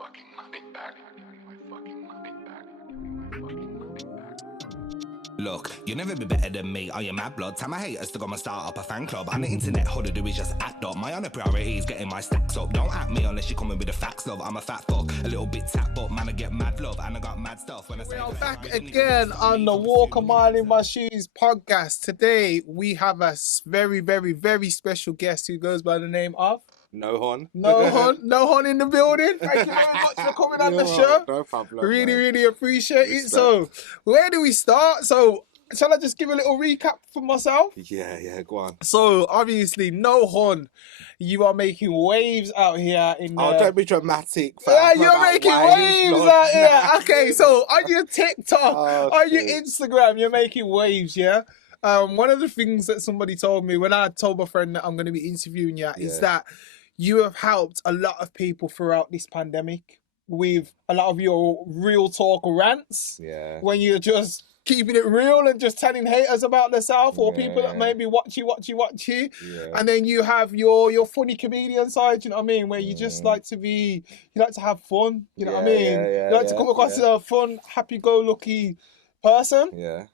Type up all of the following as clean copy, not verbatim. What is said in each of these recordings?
fucking money back. My fucking money back. My fucking money back. Look, you'll never be better than me. I am mad blood. Time I haters to go and start up a fan club. On the internet, all to do is just act up. My only priority is getting my stacks up. Don't at me unless you're coming with the facts, love. I'm a fat fuck, a little bit tap, but man, I get mad love and I got mad stuff. When I say We are back again on the Walk a Mile in My Shoes podcast. Today we have a very, very, very special guest who goes by the name of Nohun. Nohun in the building. Thank you very much for coming on the show. No problem. Really, man. really appreciate it. So, where do we start? So, shall I just give a little recap for myself? Yeah, go on. So, obviously, Nohun, you are making waves out here in the... Oh, don't be dramatic. Yeah, fam. you're About making waves blood. out here. Okay, so on your TikTok, Oh, on your shit. Instagram, you're making waves, yeah? One of the things that somebody told me when I told my friend that I'm going to be interviewing you is Yeah. that you have helped a lot of people throughout this pandemic with a lot of your real talk rants Yeah. when you're just keeping it real and just telling haters about themselves or people that Yeah. maybe watch you. Yeah. And then you have your funny comedian side, you know what I mean? Where you just like to you like to have fun, you know what I Yeah, mean? yeah, You like to yeah, come across as yeah. a fun, happy-go-lucky person. Yeah.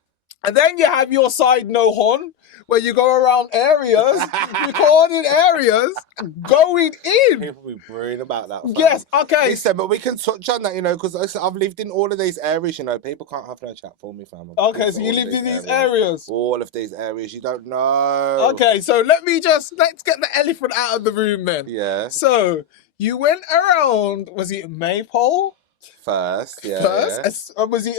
And then you have your side, Nohun, where you go around areas, recording areas, going in. People be worrying about that. Fam. Yes, okay. Listen, but we can touch on that, because I've lived in all of these areas, People can't have no chat for me, fam. I've Okay, lived so in you all of lived in these areas. All of these areas, you don't know. Okay, so let's get the elephant out of the room then. Yeah. So you went around, was it Maypole? First, yeah. First? Yeah. Was it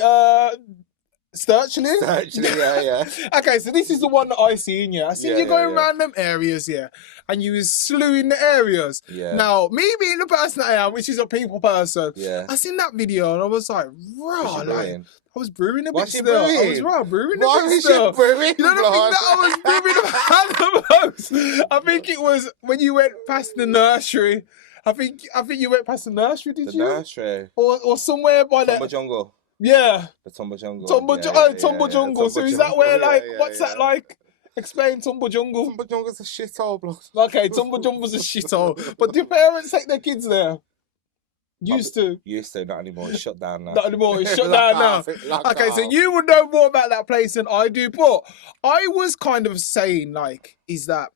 Sturchley? Actually, yeah. Okay, so this is the one that I seen, yeah. I seen Yeah, you going yeah. around them areas, yeah. And you was slewing the areas. Yeah. Now, me being the person I am, which is a people person, Yeah. I seen that video and I was like, raw, What's she like, doing? I was brewing a bit What's she still. I was brewing? brewing a Why bit is she still. brewing, You know the thing blood? that I was brewing about the most? I think it was when you went past the nursery. I think you went past the nursery, did The you? nursery. Or somewhere by Tumble the... Jungle. Yeah. The Tumble Jungle. Tumble Jungle. So is that where, like, what's that like? Explain Tumble Jungle. Tumble Jungle's a shithole, blood. Okay, Tumble Jungle's a shithole. But do parents take their kids there? Used to. Used to, not anymore. It's shut down now. Not anymore. It's shut Lock down now. off, lock Okay, so off. you would know more about that place than I do. But I was kind of saying, like, is that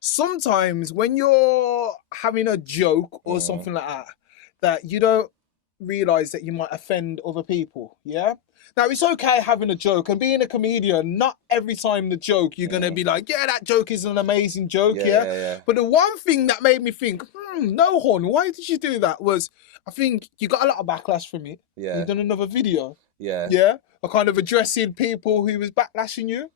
sometimes when you're having a joke or something like that you don't realise that you might offend other people, yeah? Now, it's okay having a joke, and being a comedian, not every time the joke, you're going to be like, yeah, that joke is an amazing joke, yeah? But the one thing that made me think, no, Hon, why did you do that? Was, I think you got a lot of backlash from it. Yeah. You've done another video. Yeah. Yeah? Or kind of addressing people who was backlashing you.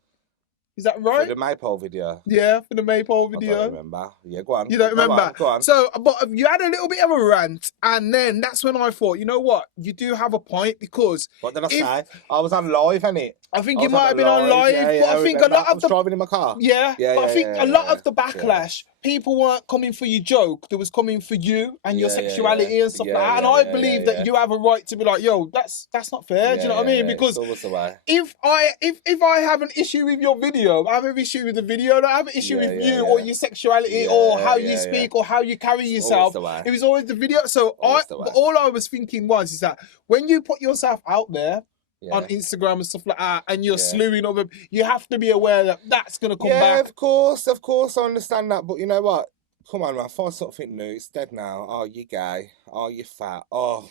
Is that right? For the Maypole video. Yeah, for the Maypole I video. don't remember. Yeah, go on. You don't remember? Go on. So, but you had a little bit of a rant, and then that's when I thought, you know what? You do have a point, because What did I say? I was on live, innit? I think you might have been on live, but I think a lot I of was the... driving in my car. Yeah, Yeah, but I yeah, think yeah, a lot yeah, of the backlash, people weren't coming for your joke. They was coming for you and your Yeah, yeah, sexuality yeah. and stuff Yeah, like that. And yeah, I yeah, believe yeah, that you have a right to be like, yo, that's not fair. Do you know what I mean? Because it's always the way. if I have an issue with your video, I have an issue with the video, I don't have an issue Yeah, with yeah, you yeah. or your sexuality Yeah, or how you yeah, speak or how you carry yourself. the way. It was always the video. So Always the way. but all I was thinking was, is that when you put yourself out there Yeah. on Instagram and stuff like that, and you're Yeah. slewing over, you have to be aware that that's going to come Yeah, back. of course, I understand that. But you know what? Come on, man, find something new. It's dead now. Oh, you gay. Oh, you fat. Oh.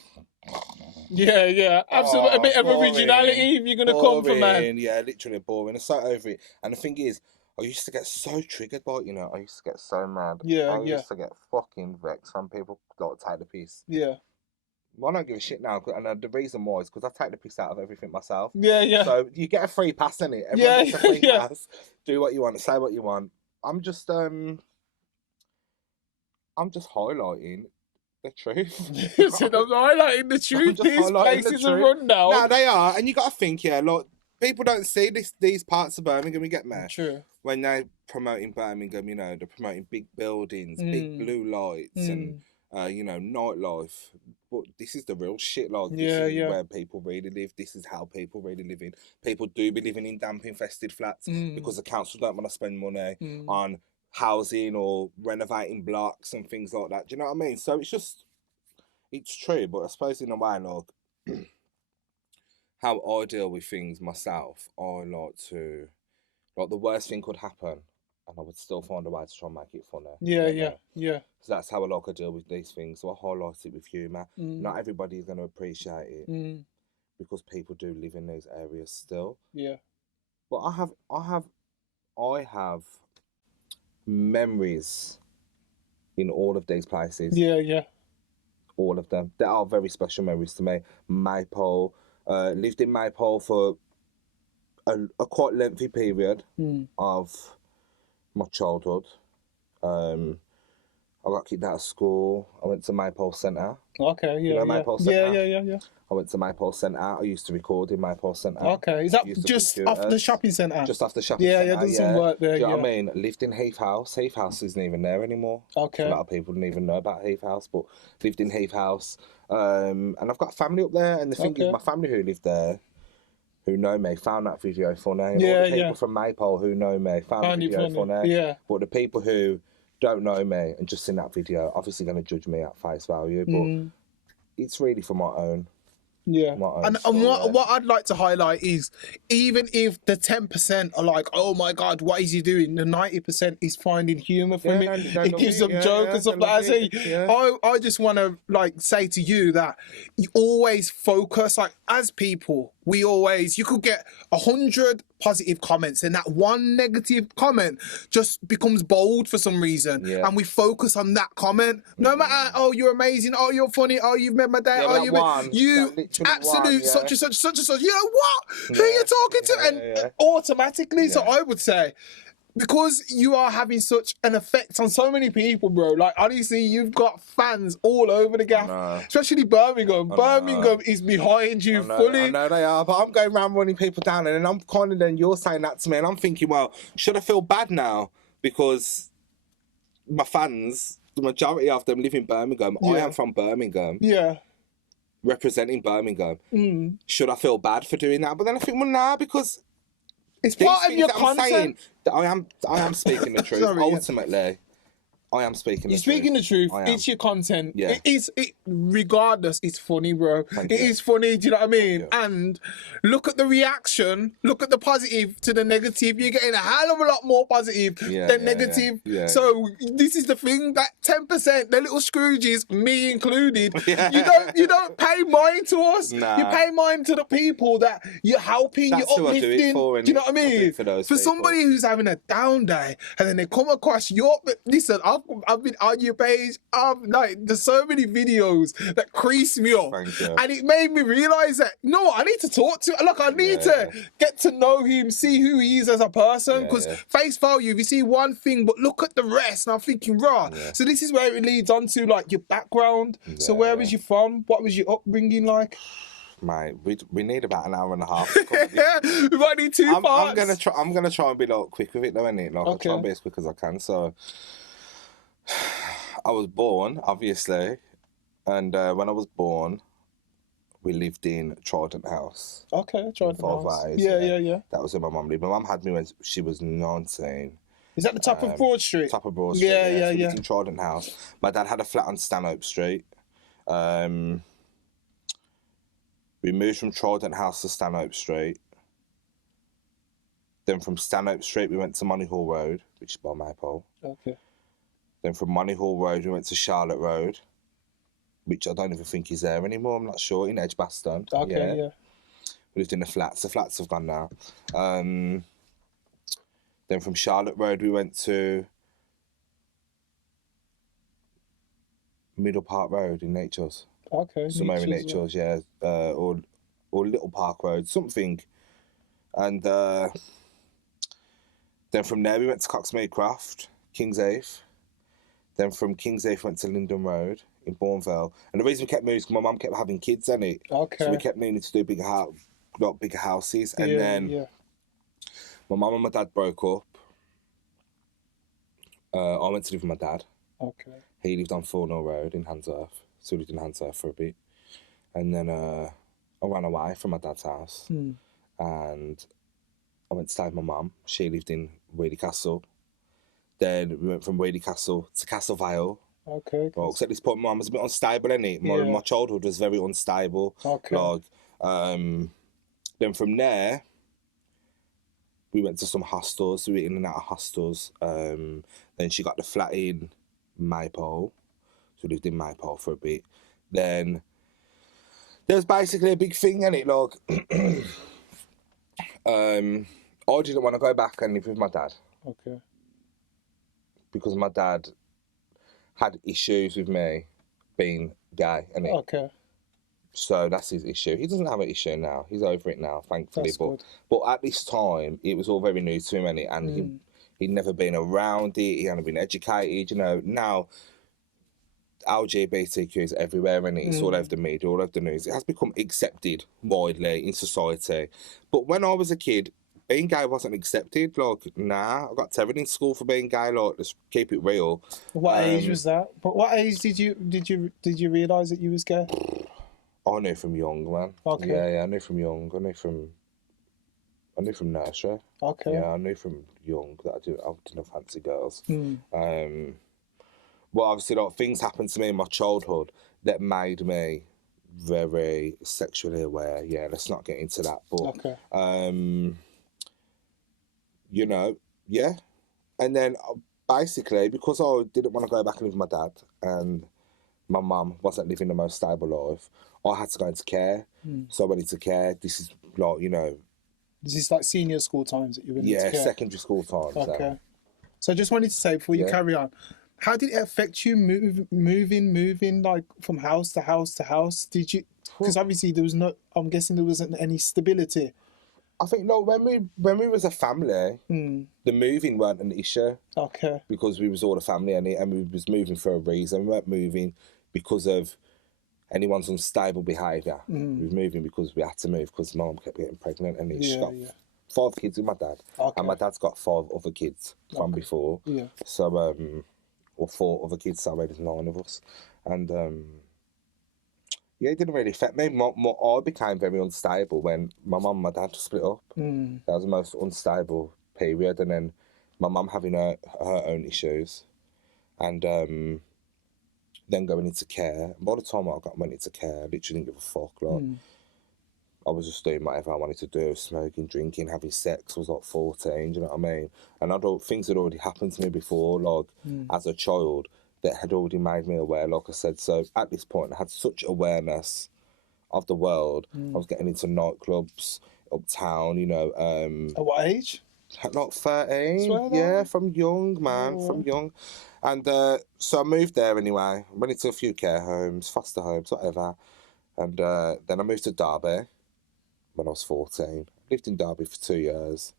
Yeah, absolutely. A bit of boring. originality if you're going to come from man. Boring, yeah, literally boring. I'm so over it. And the thing is, I used to get so triggered by it, I used to get so mad. Yeah, I yeah. used to get fucking vexed when people like take the piss. Yeah. Well, I don't give a shit now, and the reason why is because I take the piss out of everything myself. Yeah. So you get a free pass, innit? Everyone Yeah, gets a free yeah. pass. Do what you want, say what you want. I'm just highlighting the truth. So I'm highlighting the truth. just These highlighting the places are truth. run down. No, they are, and you got to think, like people don't see these parts of Birmingham. You get me? True. When they're promoting Birmingham, they're promoting big buildings, big blue lights, and nightlife. But this is the real shit. Like, this is where people really live. This is how people really live in. People do be living in damp infested flats because the council don't want to spend money on housing or renovating blocks and things like that. Do you know what I mean? So It's true, but I suppose in a way, like, how I deal with things myself, I like to, like, the worst thing could happen, and I would still find a way to try and make it funny. Yeah, you know? yeah. So that's how I like to deal with these things. So I highlight it with humour. Not everybody is going to appreciate it because people do live in those areas still. Yeah. But I have memories in all of these places. Yeah. All of them. They are very special memories to me. Maypole. Lived in Maypole for a quite lengthy period of my childhood. I got kicked out of school. I went to Maypole Centre. Okay, yeah. You know Maypole Centre? Yeah. I went to Maypole Centre. I used to record in Maypole Centre. Okay, is that just off the shopping centre? Just off the shopping centre. Yeah, doing some work there. Do you know what I mean? Lived in Heath House. Heath House isn't even there anymore. Okay. A lot of people didn't even know about Heath House, but lived in Heath House. And I've got family up there, and the thing is, my family who lived there, who know me, found that video funny. And all the people from Maypole who know me found the video funny. Yeah. But the people who don't know me and just seen that video, obviously going to judge me at face value. But it's really for my own. Yeah. And what I'd like to highlight is, even if the 10% are like, oh my God, what is he doing? The 90% is finding humour from it. It gives them joke and stuff like that. I just want to like say to you that you always focus, like as people, you could get 100 positive comments and that one negative comment just becomes bold for some reason, and we focus on that comment no matter, oh you're amazing, oh you're funny, oh you've made my day, oh you absolute such and such, you know what, who are you talking to, and automatically so I would say, because you are having such an effect on so many people, bro. Like, honestly, you've got fans all over the gaff, especially Birmingham. Birmingham is behind you fully. I know they are, but I'm going around running people down, and then I'm kind of, then you're saying that to me, and I'm thinking, well, should I feel bad now? Because my fans, the majority of them live in Birmingham. I am from Birmingham. Yeah. Representing Birmingham. Should I feel bad for doing that? But then I think, well, nah, because it's part of your content. I am speaking the truth. Ultimately, I am speaking the truth. You're speaking the truth. It's your content. Yeah. Regardless, it's funny, bro. It is funny, do you know what I mean? And look at the reaction, look at the positive to the negative. You're getting a hell of a lot more positive than negative. Yeah. So this is the thing, that 10%, the little Scrooges, me included, you don't pay mind to us. Nah. You pay mind to the people that you're helping, That's you're uplifting. Who I do it for, do you know what I mean? For somebody who's having a down day and then they come across your, listen, I've been on your page. There's so many videos that crease me up, and it made me realise that I need to talk to. Look, I need to get to know him, see who he is as a person. Because face value, you see one thing, but look at the rest. And I'm thinking, So this is where it leads on to like your background. So where was you from? What was your upbringing like? Mate, we need about an hour and a half. We might need two parts. I'm gonna try and be like quick with it, though, innit? Like I'll try and be as quick as I can. So I was born, obviously, and when I was born, we lived in Trident House. Okay, Trident House. Yeah. That was where my mum lived. My mum had me when she was 19. Is that the top of Broad Street? Top of Broad Street. Yeah. So we lived in Trident House. My dad had a flat on Stanhope Street. We moved from Trident House to Stanhope Street. Then from Stanhope Street, we went to Moneygall Road, which is by Maypole. Okay. Then from Moneygall Road, we went to Charlotte Road, which I don't even think is there anymore. I'm not sure, in Edgbaston. Okay, yeah. We lived in the flats. The flats have gone now. Then from Charlotte Road, we went to Middle Park Road in Nature's. Okay. Somewhere in Nature's, or Little Park Road, something. And then from there, we went to Coxmead Croft, Kingsheath. Then from Kingsheath, went to Linden Road in Bourneville. And the reason we kept moving is because my mum kept having kids, innit? Okay. So we kept needing to do bigger houses. And then my mum and my dad broke up. I went to live with my dad. Okay. He lived on Thornhill Road in Handsworth. So we lived in Handsworth for a bit. And then I ran away from my dad's house. And I went to stay with my mum. She lived in Wheely Castle. Then we went from Wheely Castle to Castle Vale, Okay. Well, 'cause at this point, my mum was a bit unstable, innit? My childhood was very unstable. Okay. Like, then from there, we went to some hostels. We were in and out of hostels. Then she got the flat in Maypole. So we lived in Maypole for a bit. Then there was basically a big thing, innit? Like, I didn't want to go back and live with my dad. Okay. Because my dad had issues with me being gay, innit? Okay. So that's his issue. He doesn't have an issue now. He's over it now, thankfully. That's good. But at this time, it was all very new to him, innit? And he'd never been around it. He hadn't been educated. You know, now LGBTQ is everywhere, and it's all over the media, all over the news. It has become accepted widely in society. But when I was a kid, being gay wasn't accepted. Like, nah, I got tethered in school for being gay. Like, let's keep it real. What age was that? But what age did you realise that you was gay? I knew from young, man. Okay. Yeah, I knew from young. I knew from nursery. Okay. Yeah, I knew from young that I didn't fancy girls. Well, obviously, like, things happened to me in my childhood that made me very sexually aware. Yeah, let's not get into that. But, okay. You know, yeah. And then, basically, because I didn't want to go back and live with my dad, and my mum wasn't living the most stable life, I had to go into care. So I went into care. This is, like, you know... Is this like senior school times that you went into care? Yeah, secondary school times. Okay. So I just wanted to say, before you carry on, how did it affect you moving like from house to house to house? Did you? Because obviously there was no. I'm guessing there wasn't any stability. I think no. When we was a family, the moving weren't an issue. Okay. Because we was all a family, and we was moving for a reason. We weren't moving because of anyone's unstable behaviour. We was moving because we had to move because Mum kept getting pregnant, and she got 5 kids with my dad, and my dad's got 5 other kids from before. Yeah. So or 4 other kids, so there's 9 of us. And yeah, it didn't really affect me. I became very unstable when my mum and my dad split up. That was the most unstable period. And then my mum having her own issues. And then going into care. By the time I went into care, I literally didn't give a fuck. Like, I was just doing whatever I wanted to do, smoking, drinking, having sex. I was like 14, do you know what I mean? And things had already happened to me before, like, as a child, that had already made me aware, like I said. So at this point, I had such awareness of the world. I was getting into nightclubs, uptown, you know. At what age? Not 13. Yeah, from young, man, from young. And so I moved there anyway. Went into a few care homes, foster homes, whatever. And then I moved to Derby when I was 14. Lived in Derby for 2 years.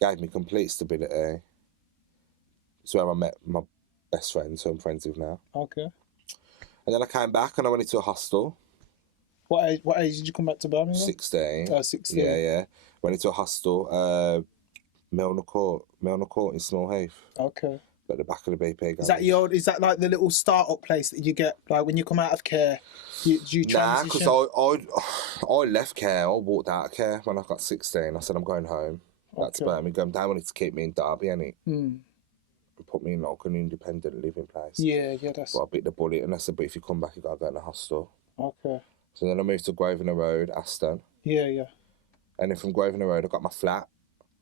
Gave me complete stability. It's where I met my best friends, who I'm friends with now. Okay. And then I came back and I went into a hostel. What age did you come back to Birmingham? 16. Oh, 16. Yeah. Went into a hostel, Milner Court in Small Heath. Okay. At the back of the BP. Is that like the little start-up place that you get, like when you come out of care? Do you transition? Nah, because I left care. I walked out of care when I got 16. I said I'm going home. Back to Birmingham. They wanted to keep me in Derby, innit? And put me in like an independent living place. Yeah, that's... But I bit the bullet and I said, but if you come back, you got to go in the hostel. Okay. So then I moved to Grosvenor Road, Aston. Yeah. And then from Grosvenor Road, I got my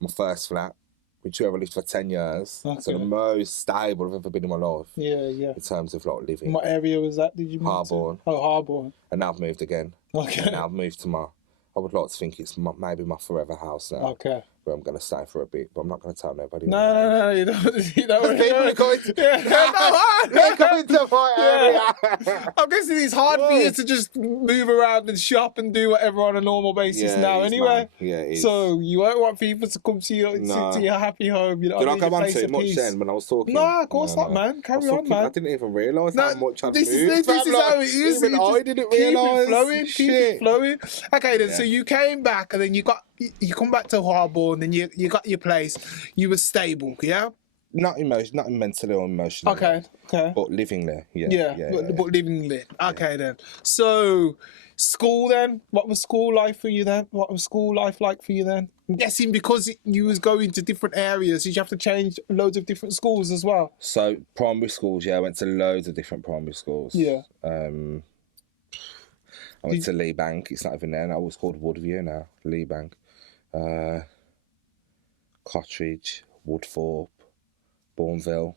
first flat, which I lived for 10 years. Okay. So the most stable I've ever been in my life. Yeah. In terms of like living. And what area was that? Did you move Harborne. To? Oh, Harborne. And now I've moved again. Okay. And now I've moved to I would like to think it's maybe my forever house now. Okay. Where I'm going to stay for a bit, but I'm not going to tell nobody. No, you don't. People are going to... They're going to my area. I'm guessing it's hard for you to just move around and shop and do whatever on a normal basis now anyway. Man. Yeah, it is. So you won't want people to come to your happy home. You know, did I go on too much then when I was talking? No, of course not, man. Carry on, man. I didn't even realise how much I'd moved. This is how it is. Even I didn't realise. Keep it flowing. Okay, then, so you came back and then you come back to Harborne, then you got your place, you were stable, yeah? not mentally or emotionally. Okay. But living there, but living lit. Okay then. So school then? What was school life for you then? What was school life like for you then? I'm guessing because you was going to different areas, did you have to change loads of different schools as well? So primary schools, I went to loads of different primary schools. Yeah. I went to Lee Bank. It's not even there now. It's called Woodview now. Lee Bank, Cottridge, Woodthorpe, Bourneville.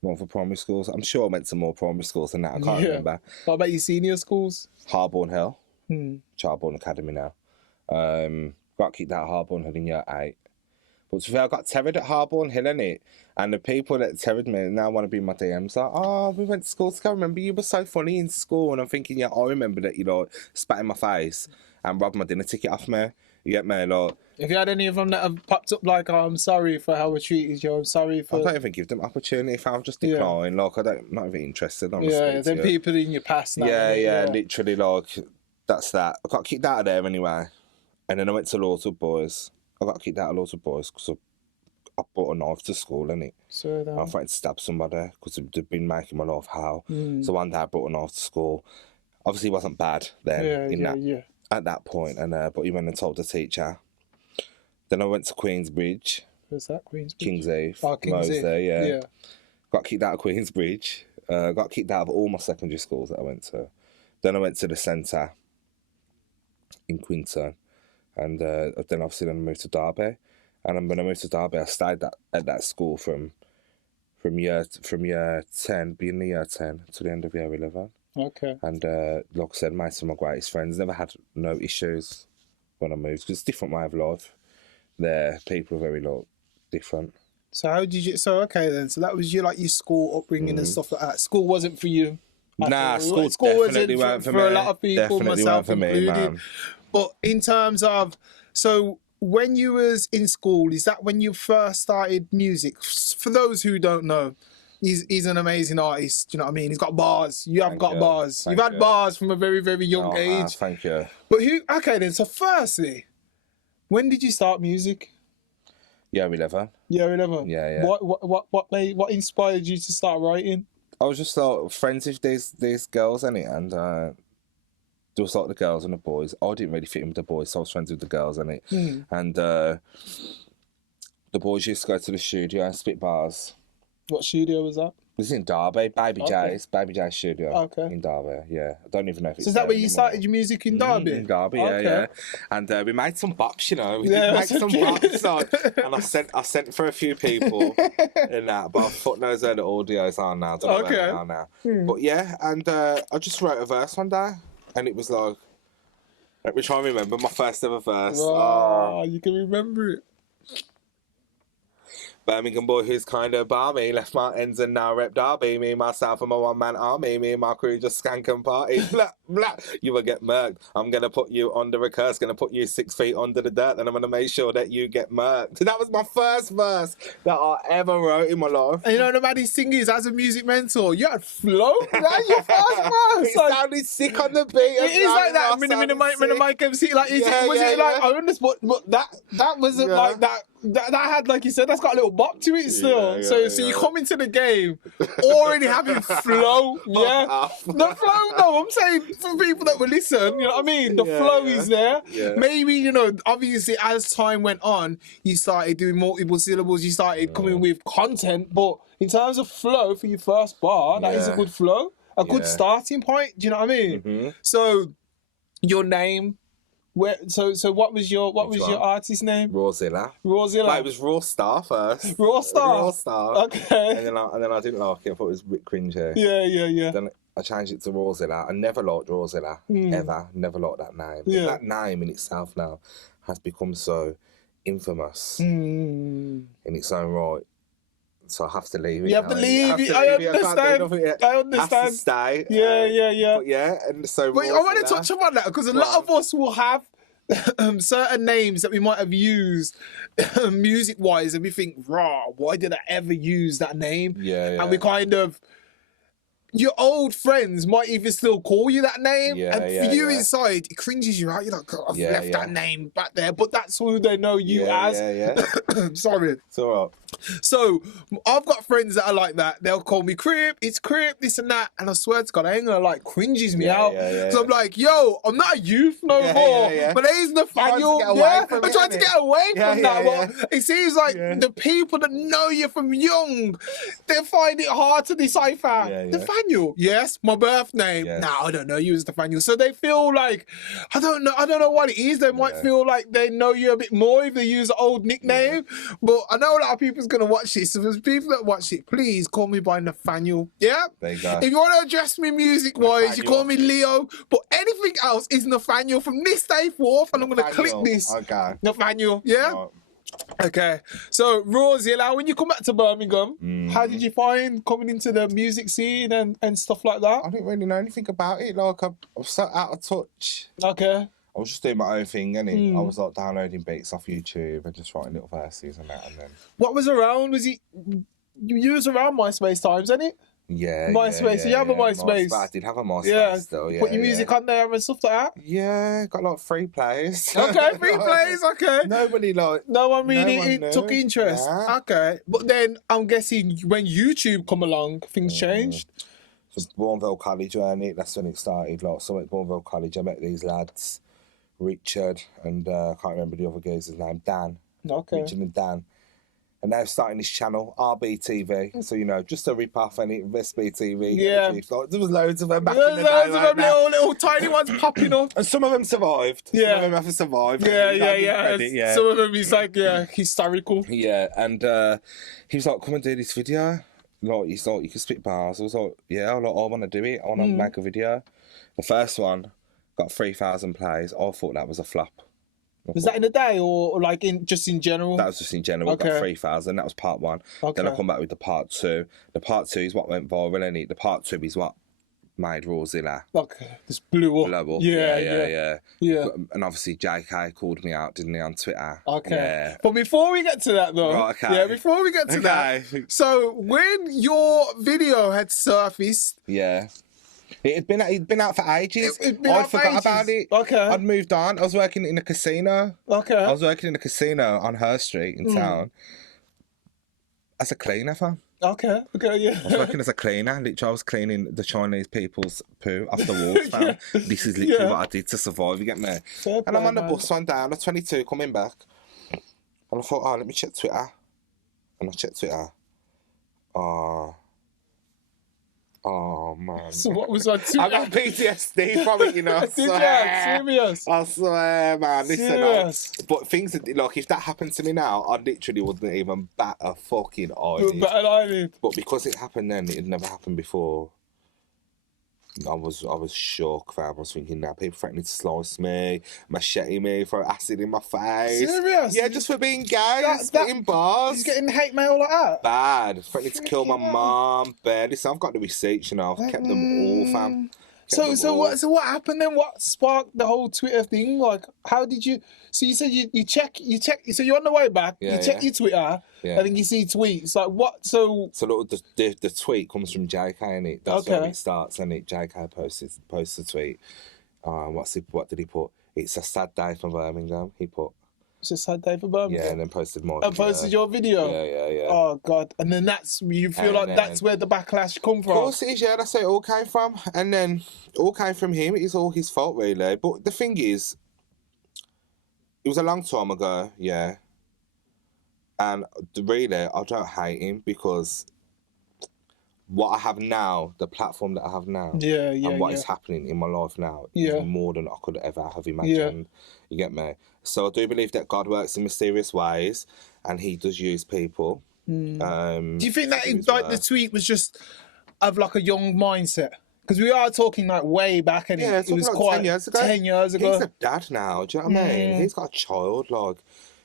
One for primary schools. I'm sure I went to more primary schools than that. I can't remember. What about your senior schools? Harborne Hill, Charborne Academy now. Got kicked out of Harborne Hill in year 8. But to be fair, I got terrored at Harborne Hill, innit? And the people that terrored me now want to be in my DMs like, oh, we went to school together. I remember you were so funny in school. And I'm thinking, yeah, I remember that, you know, spat in my face and robbed my dinner ticket off me. You get me? Like, if you had any of them that have popped up like, oh, I'm sorry for how I treated you, I'm sorry for... I don't even give them opportunity. If I'm just declined, like, I'm not even interested. Then people in your past now. Yeah, literally, like, that's that. I got kicked out of there anyway. And then I went to Lawswood Boys. I got kicked out of Lawswood Boys because I brought a knife to school, innit? So I threatened to stab somebody because they'd been making my life hell. So one day I brought a knife to school. Obviously, it wasn't bad then at that point. And but he went and told the teacher. Then I went to Queensbridge. Where's that, Queensbridge? King's Eve. Oh, King's Eve. There, yeah. Got kicked out of Queensbridge. Got kicked out of all my secondary schools that I went to. Then I went to the centre in Quinton. And then obviously I moved to Derby. And when I moved to Derby, I stayed at that school from year 10, beginning of year 10 to the end of year 11. Okay. And like I said, my some of my greatest friends. Never had no issues when I moved because it's a different way of life. There, people are very different. So how did you? So okay then. So that was your school upbringing and stuff like that. School wasn't for you. Nah, school definitely weren't for me. For a lot of people, definitely myself weren't for included. me, man. But in terms of, so when you was in school, is that when you first started music? For those who don't know, he's an amazing artist. Do you know what I mean? He's got bars. You have got bars. You've had bars from a very, very young age. Thank you. But okay then. So firstly, when did you start music? Year 11. Year 11. Yeah. What inspired you to start writing? I was just friends with these girls, innit? And there was the girls and the boys. I didn't really fit in with the boys, so I was friends with the girls, innit? And the boys used to go to the studio and spit bars. What studio was that? It was in Derby, Baby J's studio in Derby, yeah. I don't even know if it's So is that where you started your music in Derby? In Derby, yeah. And we made some bops, you know. We did make some bops, and I sent for a few people in that, but fuck knows where the audio's are now. Don't know where they are now. But yeah, and I just wrote a verse one day, and it was like, let me try and remember my first ever verse. Oh, you can remember it. Birmingham boy who's kind of balmy, left my ends and now rep Derby. Me, myself and my one-man army. Me and my crew just skank and party. Blah, blah. You will get murked. I'm going to put you under a curse. Going to put you 6 feet under the dirt. And I'm going to make sure that you get murked. That was my first verse that I ever wrote in my life. And you know the maddest thing is, as a music mentor, you had flow. That's your first verse. It sounded sick on the beat. It is like that. When the mic MC, like, I understand, but that wasn't like that. That had, like you said, that's got a little bop to it still. So you come into the game already having flow, The flow, no, I'm saying for people that will listen, you know what I mean? The flow is there. Yeah. Maybe, you know, obviously as time went on, you started doing multiple syllables, you started coming with content, but in terms of flow for your first bar, that is a good flow, a good starting point, do you know what I mean? So, your name... So what was your artist name? Rawzilla. Like, it was Raw Star first. Raw Star. Okay. And then I didn't like it. I thought it was a bit cringy. Yeah. Then I changed it to Rawzilla. I never liked Rawzilla ever. Never liked that name. Yeah. But that name in itself now has become so infamous in its own right. So I have to leave it. You have to leave it. I understand. I understand. Has to stay. Yeah. But yeah, and so. Wait, I want to touch upon that because a lot of us will have certain names that we might have used music-wise, and we think, "Raw, why did I ever use that name?" Yeah. And we kind of your old friends might even still call you that name, Yeah, and yeah, for you yeah. inside, it cringes you out. You're like, God, I've Yeah, left that yeah. name back there, but that's who they know you Yeah, as. yeah, yeah. Sorry. It's all right. So I've got friends that are like that. They'll call me Crip, it's Crip, this and that, and I swear to God, I ain't gonna like cringes me Yeah, out. yeah, yeah, So I'm like, yo, I'm not a youth no Yeah, more. yeah, yeah. My name's Nathaniel. Trying to get away Yeah, from I'm it, trying to innit? get away Yeah, from yeah, that. But it seems like Yeah. the people that know you from young, they find it hard to decipher. Yeah, yeah. Nathaniel, yes, my birth name. Yes. Nah, I don't know you as Nathaniel. So they feel like, I don't know what it is. They might Yeah. feel like they know you a bit more if they use an old nickname. But I know a lot of people's gonna watch this. So there's people that watch it, please call me by Nathaniel. Yeah? There you go. If you want to address me music-wise, you Nathaniel. call me Leo. But anything else is Nathaniel from this day forth, and I'm gonna click Nathaniel. this. Okay. Nathaniel, yeah? Right. Okay. So Rosie, now when you come back to Birmingham, how did you find coming into the music scene and stuff like that? I didn't really know anything about it. Like, I was so out of touch. Okay. I was just doing my own thing, and I was like downloading beats off YouTube and just writing little verses and that, and then What was around? Was it you was around MySpace times, ain't it? yeah, MySpace. You have a MySpace. I did have a MySpace Yeah. still. Yeah, Put your music on there and stuff like that. Yeah, got like 3 plays. Okay, free plays. Okay. Nobody like. No one really No one took knew. interest. Nah. Okay, but then I'm guessing when YouTube come along, things changed. So Bourneville College, weren't it? That's when it started. Like, so at Bourneville College, I met these lads, Richard and I can't remember the other guy's name, Dan. Okay. Richard and Dan. And they're starting this channel, RBTV. So, you know, just a rip off any SBTV. Yeah. Like, there was loads of them back There's in the day. loads of weren't them there? little tiny ones popping up. And some of them survived. Yeah. Some of them haven't survived. Yeah, You yeah, can't give yeah. credit, yeah. Some of them is like, historical. Yeah, and he was like, come and do this video. Like, he's like, you can spit bars. I was like, yeah, I want to do it. I want to make a video. The first one got 3,000 plays. I thought that was a flop. Was that in a day or like just in general? That was just in general. Okay. Got 3,000. That was part 1. Okay. Then I come back with the part 2. The part 2 is what went viral, and the part 2 is what made Rawzilla Okay, just blew up. blow up. Yeah. And obviously JK called me out, didn't he, on Twitter? Okay. Yeah. But before we get to that though, Right, okay. yeah, before we get to that, so when your video had surfaced, Yeah. It'd been out for ages. It'd been I'd out for forgot ages. about it. Okay. I'd moved on. I was working in a casino. okay, I was working in a casino on Her Street in town as a cleaner, fam. okay, yeah. I was working as a cleaner. Literally, I was cleaning the Chinese people's poo off the walls, fam. This is literally Yeah. what I did to survive, you get me? Fair And I'm play, on the man. bus one day, I'm 22 coming back. And I thought, let me check Twitter. And I checked Twitter. Oh, man. So what was on Twitter? I got PTSD from it, you know. I Did you? swear. Serious? I swear, man. Listen, Serious? but things that, like, if that happened to me now, I literally wouldn't even bat a fucking eyelid. But an eyelid. But because it happened then, it had never happened before. I was shocked, fam. I was thinking now people threatening to slice me, machete me, throw acid in my face. Serious? Yeah, just for being gay, spitting bars. He's getting hate mail like that. Bad. Threatening to kill my Freaking hell. mum. Bad. Listen, I've got the receipts, you know. I've kept them all, fam. Kept them all. What happened then? What sparked the whole Twitter thing? Like, how did you? So you said you check. So you're on the way back. Yeah, you check yeah. your Twitter. Yeah. I think you see tweets. Like what? So So look, the tweet comes from JK, innit? That's where Okay. it starts, innit? JK posts a tweet. What did he put? It's a sad day for Birmingham. He put. it's a sad day for Birmingham. Yeah, and then posted more. And posted your video. Yeah. Oh God! And then you feel And like then- that's where the backlash come Of from. course it is, yeah, that's where it all came from. And then it all came from him. It's all his fault, really. But the thing is, it was a long time ago, yeah. And really, I don't hate him because what I have now, the platform that I have now, Yeah. and what is happening in my life now Yeah. is more than I could ever have imagined. You get me? So I do believe that God works in mysterious ways and he does use people. Do you think that the tweet was just of like a young mindset? Because we are talking like way back, and Yeah, it was like quite 10 years ago. 10 years ago. He's a dad now, do you know what I mean? He's got a child, like,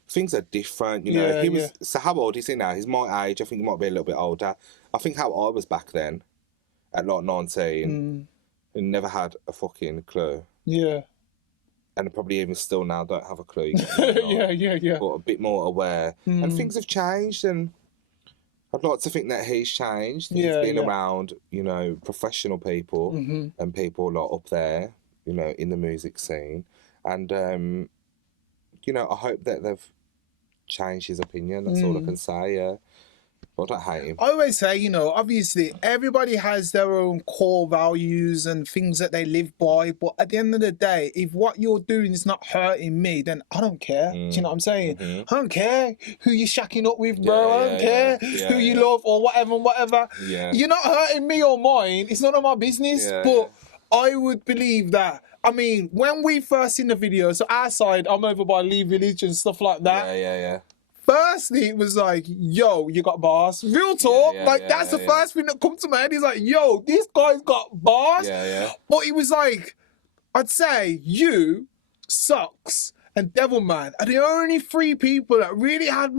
things are different, you know. Yeah, He was so how old is he now? He's my age, I think he might be a little bit older. I think how I was back then, at like 19, and never had a fucking clue. Yeah. And probably even still now don't have a clue. You get me? Like, Yeah. But a bit more aware. And things have changed, and I'd like to think that he's changed. Yeah, He's been yeah. around, you know, professional people and people like up there, you know, in the music scene. And, you know, I hope that they've changed his opinion. That's all I can say, yeah. But I don't hate him. I always say, you know, obviously everybody has their own core values and things that they live by. But at the end of the day, if what you're doing is not hurting me, then I don't care. Do you know what I'm saying? I don't care who you're shacking up with, bro. I don't care who you love or whatever. Yeah. You're not hurting me or mine. It's none of my business. But I would believe that. I mean, when we first seen the video, so our side, I'm over by Lee Village and stuff like that. Yeah. Firstly, it was like, yo, you got bars. Real talk. That's the first thing that comes to my head. He's like, yo, this guy's got bars. But it was like, I'd say you, Sucks, and Devilman are the only three people that really had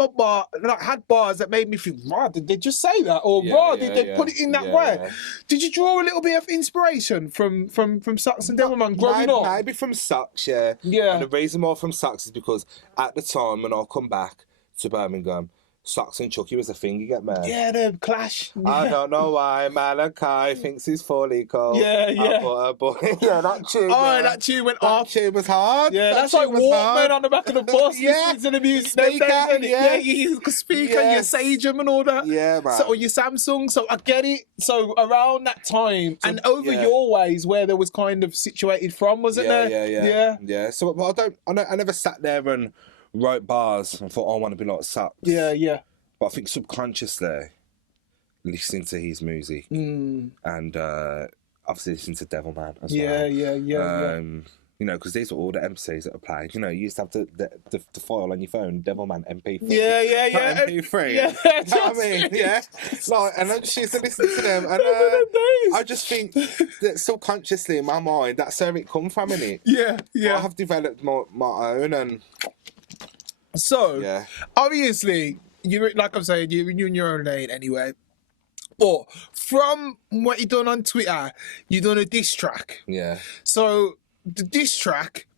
had bars that made me think, wow, did they just say that? Or did they put it in that way? Did you draw a little bit of inspiration from Sucks and Devilman growing up? Maybe from Sucks, yeah. And the reason more from Sucks is because at the time when I come back to Birmingham, Sucks and Chucky was a thing, you get me? Yeah, the clash. I don't know why Malachi thinks he's fully cold. Yeah. But yeah, that tune. Oh, that tune went off. That tune was hard. Yeah, that's like Walkman on the back of the bus. Listening to the music. Speaker, you could speaker, your Sagem and all that. Yeah, man. So, or your Samsung. So I get it. So around that time and over your ways where there was kind of situated from, wasn't there? Yeah. So but I never sat there and wrote bars and thought, I want to be like Sucks. Yeah. But I think subconsciously, listening to his music and obviously listening to Devilman as well. Yeah. You know, because these were all the MCs that were played. You know, you used to have the file on your phone, Devilman MP3. Yeah. Not MP3. Yeah. You know what I mean? Yeah. Like, and I just used to listen to them. And I just think that subconsciously in my mind, that's where it come from, innit? Yeah. But I have developed my own and... So, obviously, like I'm saying, you're in your own lane anyway. But from what you done on Twitter, you done a diss track. Yeah. So the diss track,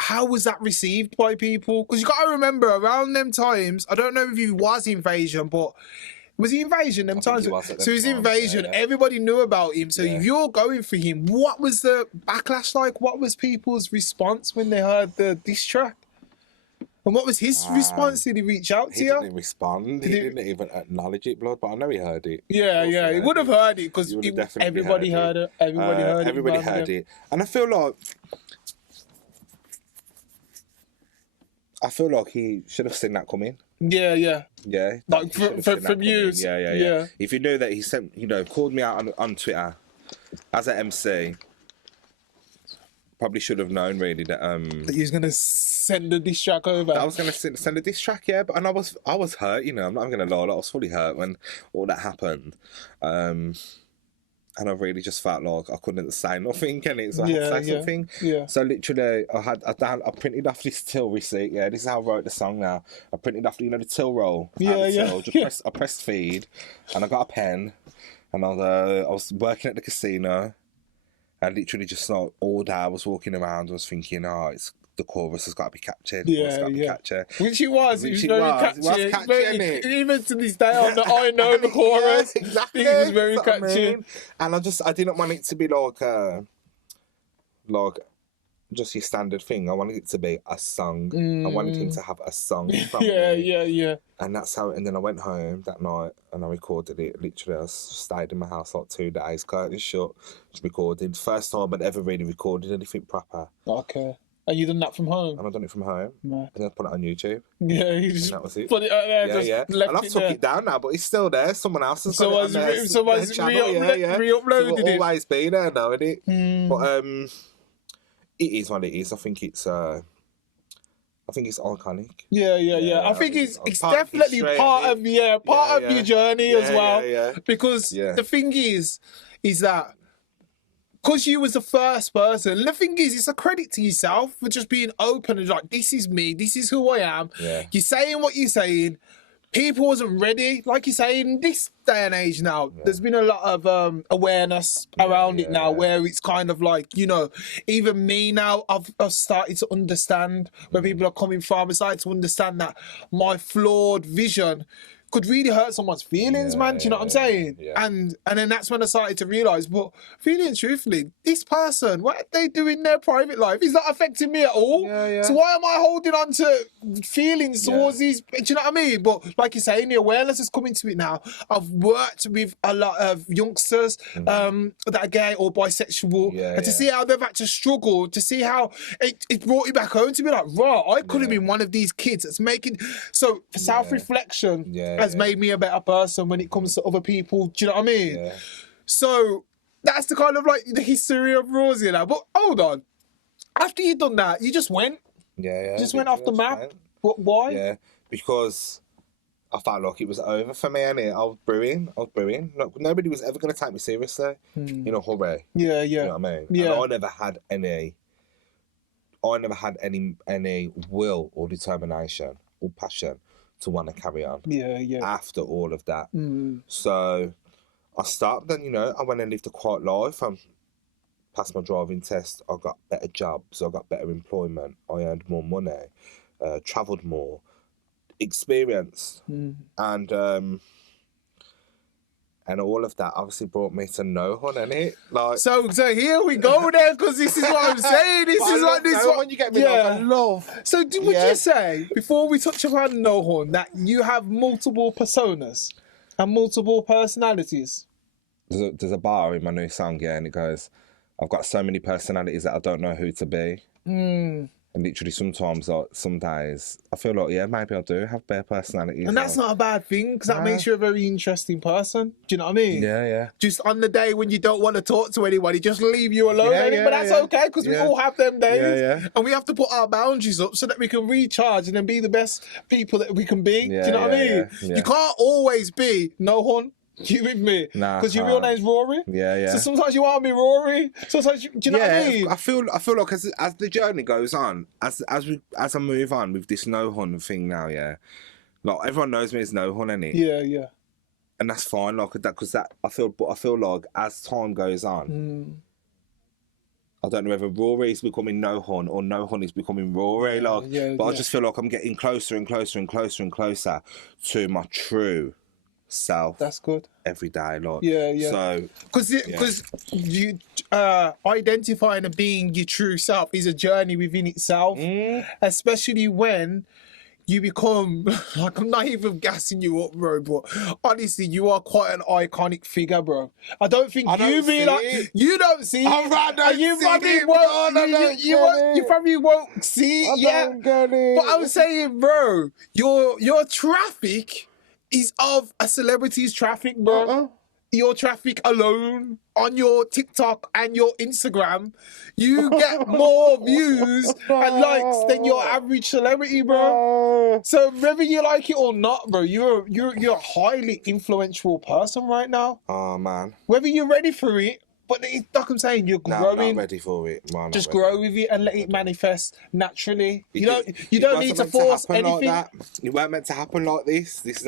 how was that received by people? Because you got to remember, around them times, I don't know if he was Invasion, but was he Invasion them times? So he's Invasion. Everybody knew about him. So if you're going for him, what was the backlash like? What was people's response when they heard the diss track? And what was his response? Did he reach out to you? He didn't respond. He didn't even acknowledge it, blood. But I know he heard it. Yeah. He would have heard it because everybody heard it. Everybody heard it. And I feel like he should have seen that coming. Yeah. Like from you. Yeah. If you knew that he sent, called me out on Twitter as an MC, probably should have known really that he was gonna send a diss track over. I was gonna send a diss track, and I was hurt. I'm not gonna lie, I was fully hurt when all that happened, and I really just felt like I couldn't say nothing, so I had to say something. Yeah. So literally, I printed off this till receipt. Yeah, this is how I wrote the song. Now I printed off the till roll. I pressed feed, and I got a pen, and I was working at the casino. I literally just like all day I was walking around, I was thinking, it's the chorus has got to be captured. Which he was. It was very catchy. Even to this day, I know the chorus. Exactly. It was very catchy. And I didn't want it to be like just your standard thing. I wanted it to be a song. I wanted him to have a song from me. Yeah. And that's how. And then I went home that night and I recorded it. Literally, I stayed in my house like 2 days, curtains shut, just recorded. First time I'd ever really recorded anything proper. Okay. And you done that from home? And I done it from home. Right. And then I put it on YouTube. Yeah, you just and that was it. put it out there. And I've took it down now, but it's still there. Someone else has got it on there. Someone's re-uploaded it. It's always been there now, isn't it? But it is what it is. I think it's iconic. Yeah. I think it's definitely part of your journey as well. Yeah. Because the thing is that because you was the first person, the thing is, it's a credit to yourself for just being open and like, this is me, this is who I am. Yeah. You're saying what you're saying. People wasn't ready. Like you say, in this day and age now, there's been a lot of awareness around it now where it's kind of like, even me now, I've started to understand where people are coming from. I started to understand that my flawed vision could really hurt someone's feelings, man. Do you know what I'm saying? Yeah. And then that's when I started to realise, but feeling truthfully, this person, what are they doing in their private life? Is that affecting me at all? Yeah. So why am I holding on to feelings towards these? Do you know what I mean? But like you say, the awareness is coming to it now. I've worked with a lot of youngsters that are gay or bisexual, and to see how they've had to struggle, to see how it brought you back home to be like, raw, I could have been one of these kids that's making. So self-reflection has made me a better person when it comes to other people. Do you know what I mean? Yeah. So that's the kind of like the history of Rosie now. But hold on, after you'd done that, you just went. Yeah. Just went off the map. But why? Yeah, because I felt like it was over for me, innit? I was brewing. Look, nobody was ever going to take me seriously in a hurry. Yeah. You know what I mean? Yeah. And I never had any will or determination or passion to want to carry on. Yeah. After all of that. So I stopped and, I went and lived a quiet life. I passed my driving test. I got better jobs. I got better employment. I earned more money, travelled more, experienced. And all of that obviously brought me to Nohun, innit? Like, so here we go then, because this is what I'm saying. This is what this Nohun, you get me I love. So would you say, before we touch upon Nohun, that you have multiple personas and multiple personalities? There's a bar in my new song, and it goes, I've got so many personalities that I don't know who to be. And literally sometimes, like, some days, I feel like, maybe I do have bare personalities. And that's not a bad thing, because that makes you a very interesting person. Do you know what I mean? Yeah. Just on the day when you don't want to talk to anybody, just leave you alone. But that's okay, because we all have them days. Yeah. And we have to put our boundaries up so that we can recharge and then be the best people that we can be. Do you know what I mean? Yeah. You can't always be Nohun. You with me? Nah, because your real name's Rory. Yeah. So sometimes you want to be Rory. Sometimes do you know what I mean? I feel like as the journey goes on, as I move on with this Nohun thing now, like everyone knows me as Nohun, innit? Yeah. And that's fine, like that, because I feel like as time goes on, I don't know whether Rory is becoming Nohun or Nohun is becoming Rory, I just feel like I'm getting closer and closer and closer and closer to my true self. That's good. Every day, like So because you identifying and being your true self is a journey within itself, especially when you become like, I'm not even gassing you up, bro, but honestly, you are quite an iconic figure, bro. I don't think you realise you don't see it. You probably won't see it yet. But I'm saying, bro, your traffic is of a celebrity's traffic, bro. Your traffic alone on your TikTok and your Instagram, you get more views and likes than your average celebrity, bro. So whether you like it or not, bro, you're a highly influential person right now. Oh man. Whether you're ready for it, but it's like I'm saying, you're growing. I'm not ready for it. Man, just grow with it and let it manifest naturally. You don't need to force anything. Like that. It weren't meant to happen like this. This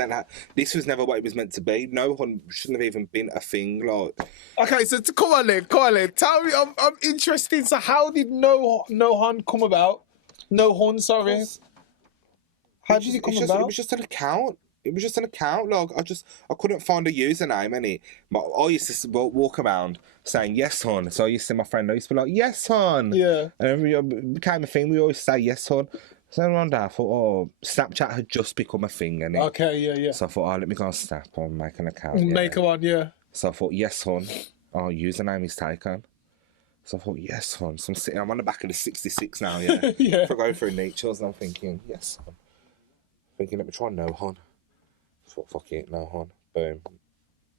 was never what it was meant to be. Nohun shouldn't have even been a thing. Like, okay, so come on then. Tell me, I'm interested. So how did Nohun come about? Nohun, sorry. How did it come about? It was just an account. Like, I couldn't find a username, I used to walk around saying, yes, hon. So I used to see my friend, I used to be like, yes, hon. Yeah. And it became a thing. We always say, yes, hon. So one day I thought, Snapchat had just become a thing, Okay, yeah. So I thought, let me go on Snap and make an account. Make one, yeah. So I thought, yes, hon. Username is taken. So I thought, yes, hon. So I'm on the back of the 66 now, yeah. Yeah. I go through natures and I'm thinking, yes, hon. Thinking, let me try Nohun. Thought, fuck it, Nohun. Boom.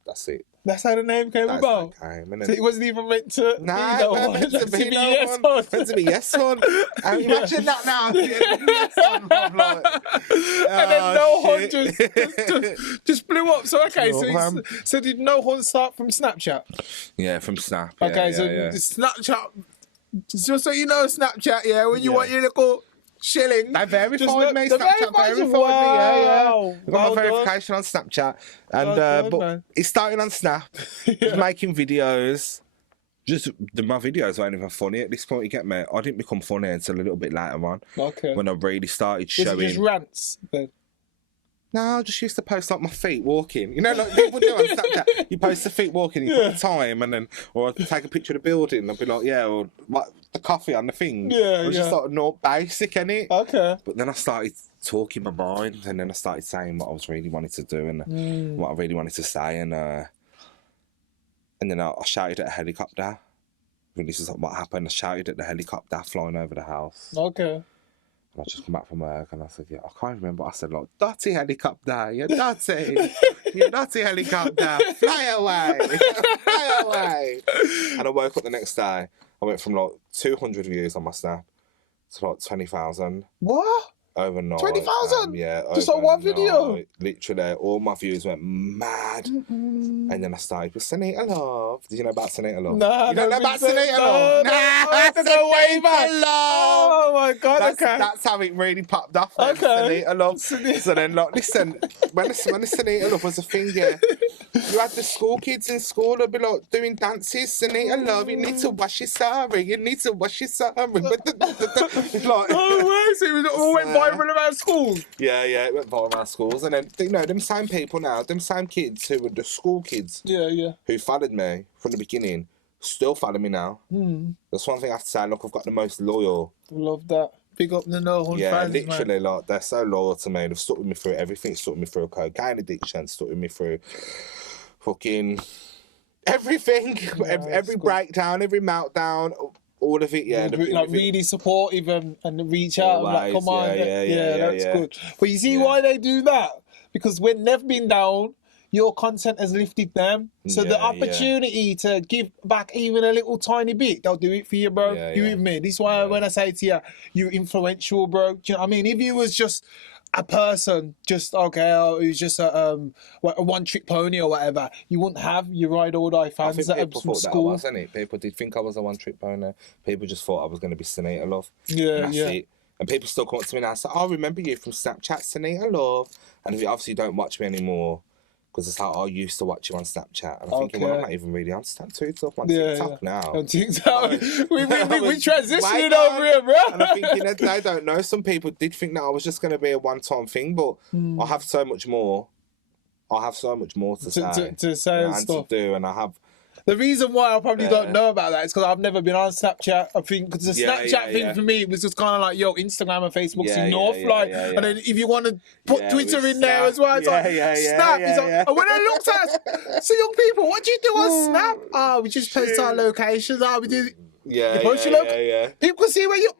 That's it. That's how the name came about. So it wasn't even meant to be Nohun. Meant to be yes, hon. Meant to be yes, hon. Imagine that now. Yes, hon. And then Nohun just blew up. So okay, so did Nohun start from Snapchat? Yeah, from Snap. Okay, Snapchat. Just so you know, Snapchat. When you want your little shilling. They verified me. Snapchat verified me. Yeah. I got my verification on Snapchat, and but it started on Snap. Just making videos. My videos weren't even funny at this point. You get me? I didn't become funny until a little bit later on. Okay. When I really started showing. Just rants then. No, I just used to post like my feet walking. You know, like people do on Snapchat. You post the feet walking, you put the time, and then, or I'd take a picture of the building. I'd be like, yeah, or like the coffee on the thing. Yeah, it was just like not basic, innit? Okay. But then I started talking my mind, and then I started saying what I was really wanted to do and what I really wanted to say, and then I shouted at a helicopter. This is what happened. I shouted at the helicopter flying over the house. Okay. And I just come back from work and I said, yeah, I can't remember. I said, like, dirty helicopter, you dirty, you dirty helicopter, fly away, fly away. And I woke up the next day. I went from like 200 views on my Snap to like 20,000. What? Overnight. 20,000? Yeah. Just on one video? Literally, all my views went mad. And then I started with Sanita Love. Did you know about Sanita Love? Nah, you don't know about Sanita no, Love? no, Nah, I have to go way back. Love. Oh my God, That's how it really popped off. Then, Okay. Sanita Love. So then, like, listen, when the Sanita Love was a thing, yeah, you had the school kids in school that'd be like doing dances. Sanita Love, you need to wash your sorry. You need to wash your sorry. It's like, Oh, so it all went viral around school. Yeah, it went viral around schools. And then, you know, them same people now, them same kids who were the school kids who followed me from the beginning, still follow me now. That's one thing I have to say. Look, I've got the most loyal. Love that. Big up the Nohun fans, literally, man. like, they're so loyal to me. They've stuck with me through everything. Stuck with me through cocaine addiction. Stuck with me through fucking everything. Every breakdown, every meltdown. All of it, yeah. Like really supportive and reach out and like, come on, that's good. But you see why they do that? Because when they've been down, your content has lifted them. So the opportunity to give back even a little tiny bit, they'll do it for you, bro. You with me? This is why when I say to you, you're influential, bro. Do you know what I mean? If you was just a person, just who's just a one-trick pony or whatever, you wouldn't have your ride or die fans that are from school. That was, people did think I was a one-trick pony. People just thought I was going to be Sanita Love. Yeah. It. And people still come up to me now and say, "Oh, I remember you from Snapchat, Sanita Love." And if you obviously don't watch me anymore, because it's how I used to watch you on Snapchat. And I'm thinking, well, I'm not even really on TikTok. I'm on TikTok now. On TikTok. we transitioning over here, bro. And I'm thinking, they don't know. Some people did think that I was just going to be a one-time thing, but I have so much more. I have so much more to say. To say and stuff. To do, and I have... The reason why I probably don't know about that is because I've never been on Snapchat. I think because the Snapchat thing for me was just kind of like, yo, Instagram and Facebook's enough. And then if you want to put Twitter in there as well, it's like, Snap. And when I looked at, so young people, what do you do on Snap? Oh, we just post our locations. Oh, we do... People can see where you...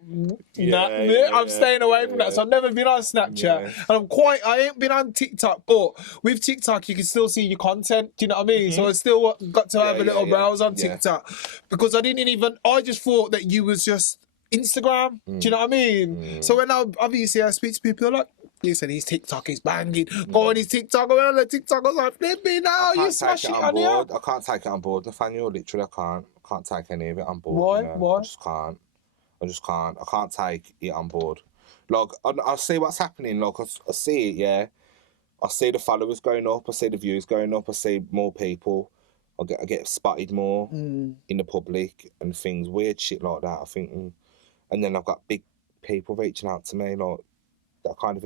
I'm staying away from that. So I've never been on Snapchat. And I ain't been on TikTok, but with TikTok, you can still see your content. Do you know what I mean? So I still got to have a little browse on TikTok. Because I just thought that you was just Instagram. Do you know what I mean? So when I speak to people, they're like, listen, his TikTok is banging. Go on his TikTok, go on the TikTok. I was like, flip me now, you smash it on here. I can't take it on board, Nathaniel. Literally, I can't take any of it on board. Why? You know? I just can't. I can't take it on board. Like, I see what's happening. Like, I see it, yeah. I see the followers going up. I see the views going up. I see more people. I get spotted more in the public and things, weird shit like that, I think. And then I've got big people reaching out to me, like, that kind of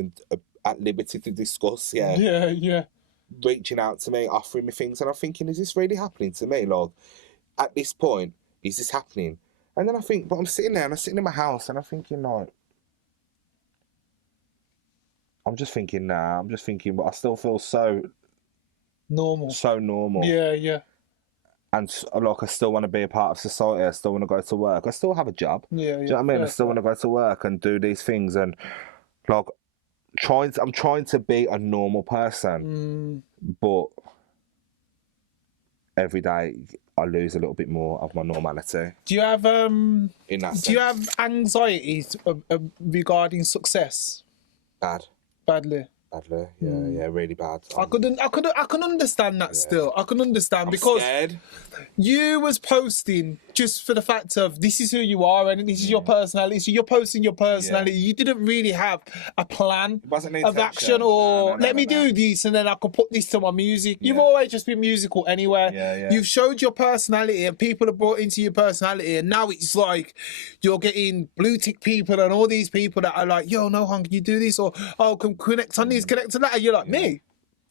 at liberty to discuss, reaching out to me, offering me things, and I'm thinking, is this really happening to me? Like, at this point, is this happening? And then I think, but I'm sitting there, and I'm sitting in my house, and I'm thinking, like, I'm just thinking, but I still feel so normal. Yeah. And like, I still want to be a part of society. I still want to go to work. I still have a job. Do you know what I mean? I still want to go to work and do these things, and like, I'm trying to be a normal person, but every day I lose a little bit more of my normality. Do you have in that sense? Do you have anxieties regarding success? Badly. Yeah, really bad. I can understand that still. I can understand I'm because scared. you was posting just for the fact of this is who you are and this is your personality. So you're posting your personality. You didn't really have a plan of action or let me do this and then I could put this to my music. You've always just been musical anyway. You've showed your personality and people have brought into your personality and now it's like you're getting blue tick people and all these people that are like, yo, Nohun, can you do this? Or, oh, can connect on this, connect on that. And you're like, me?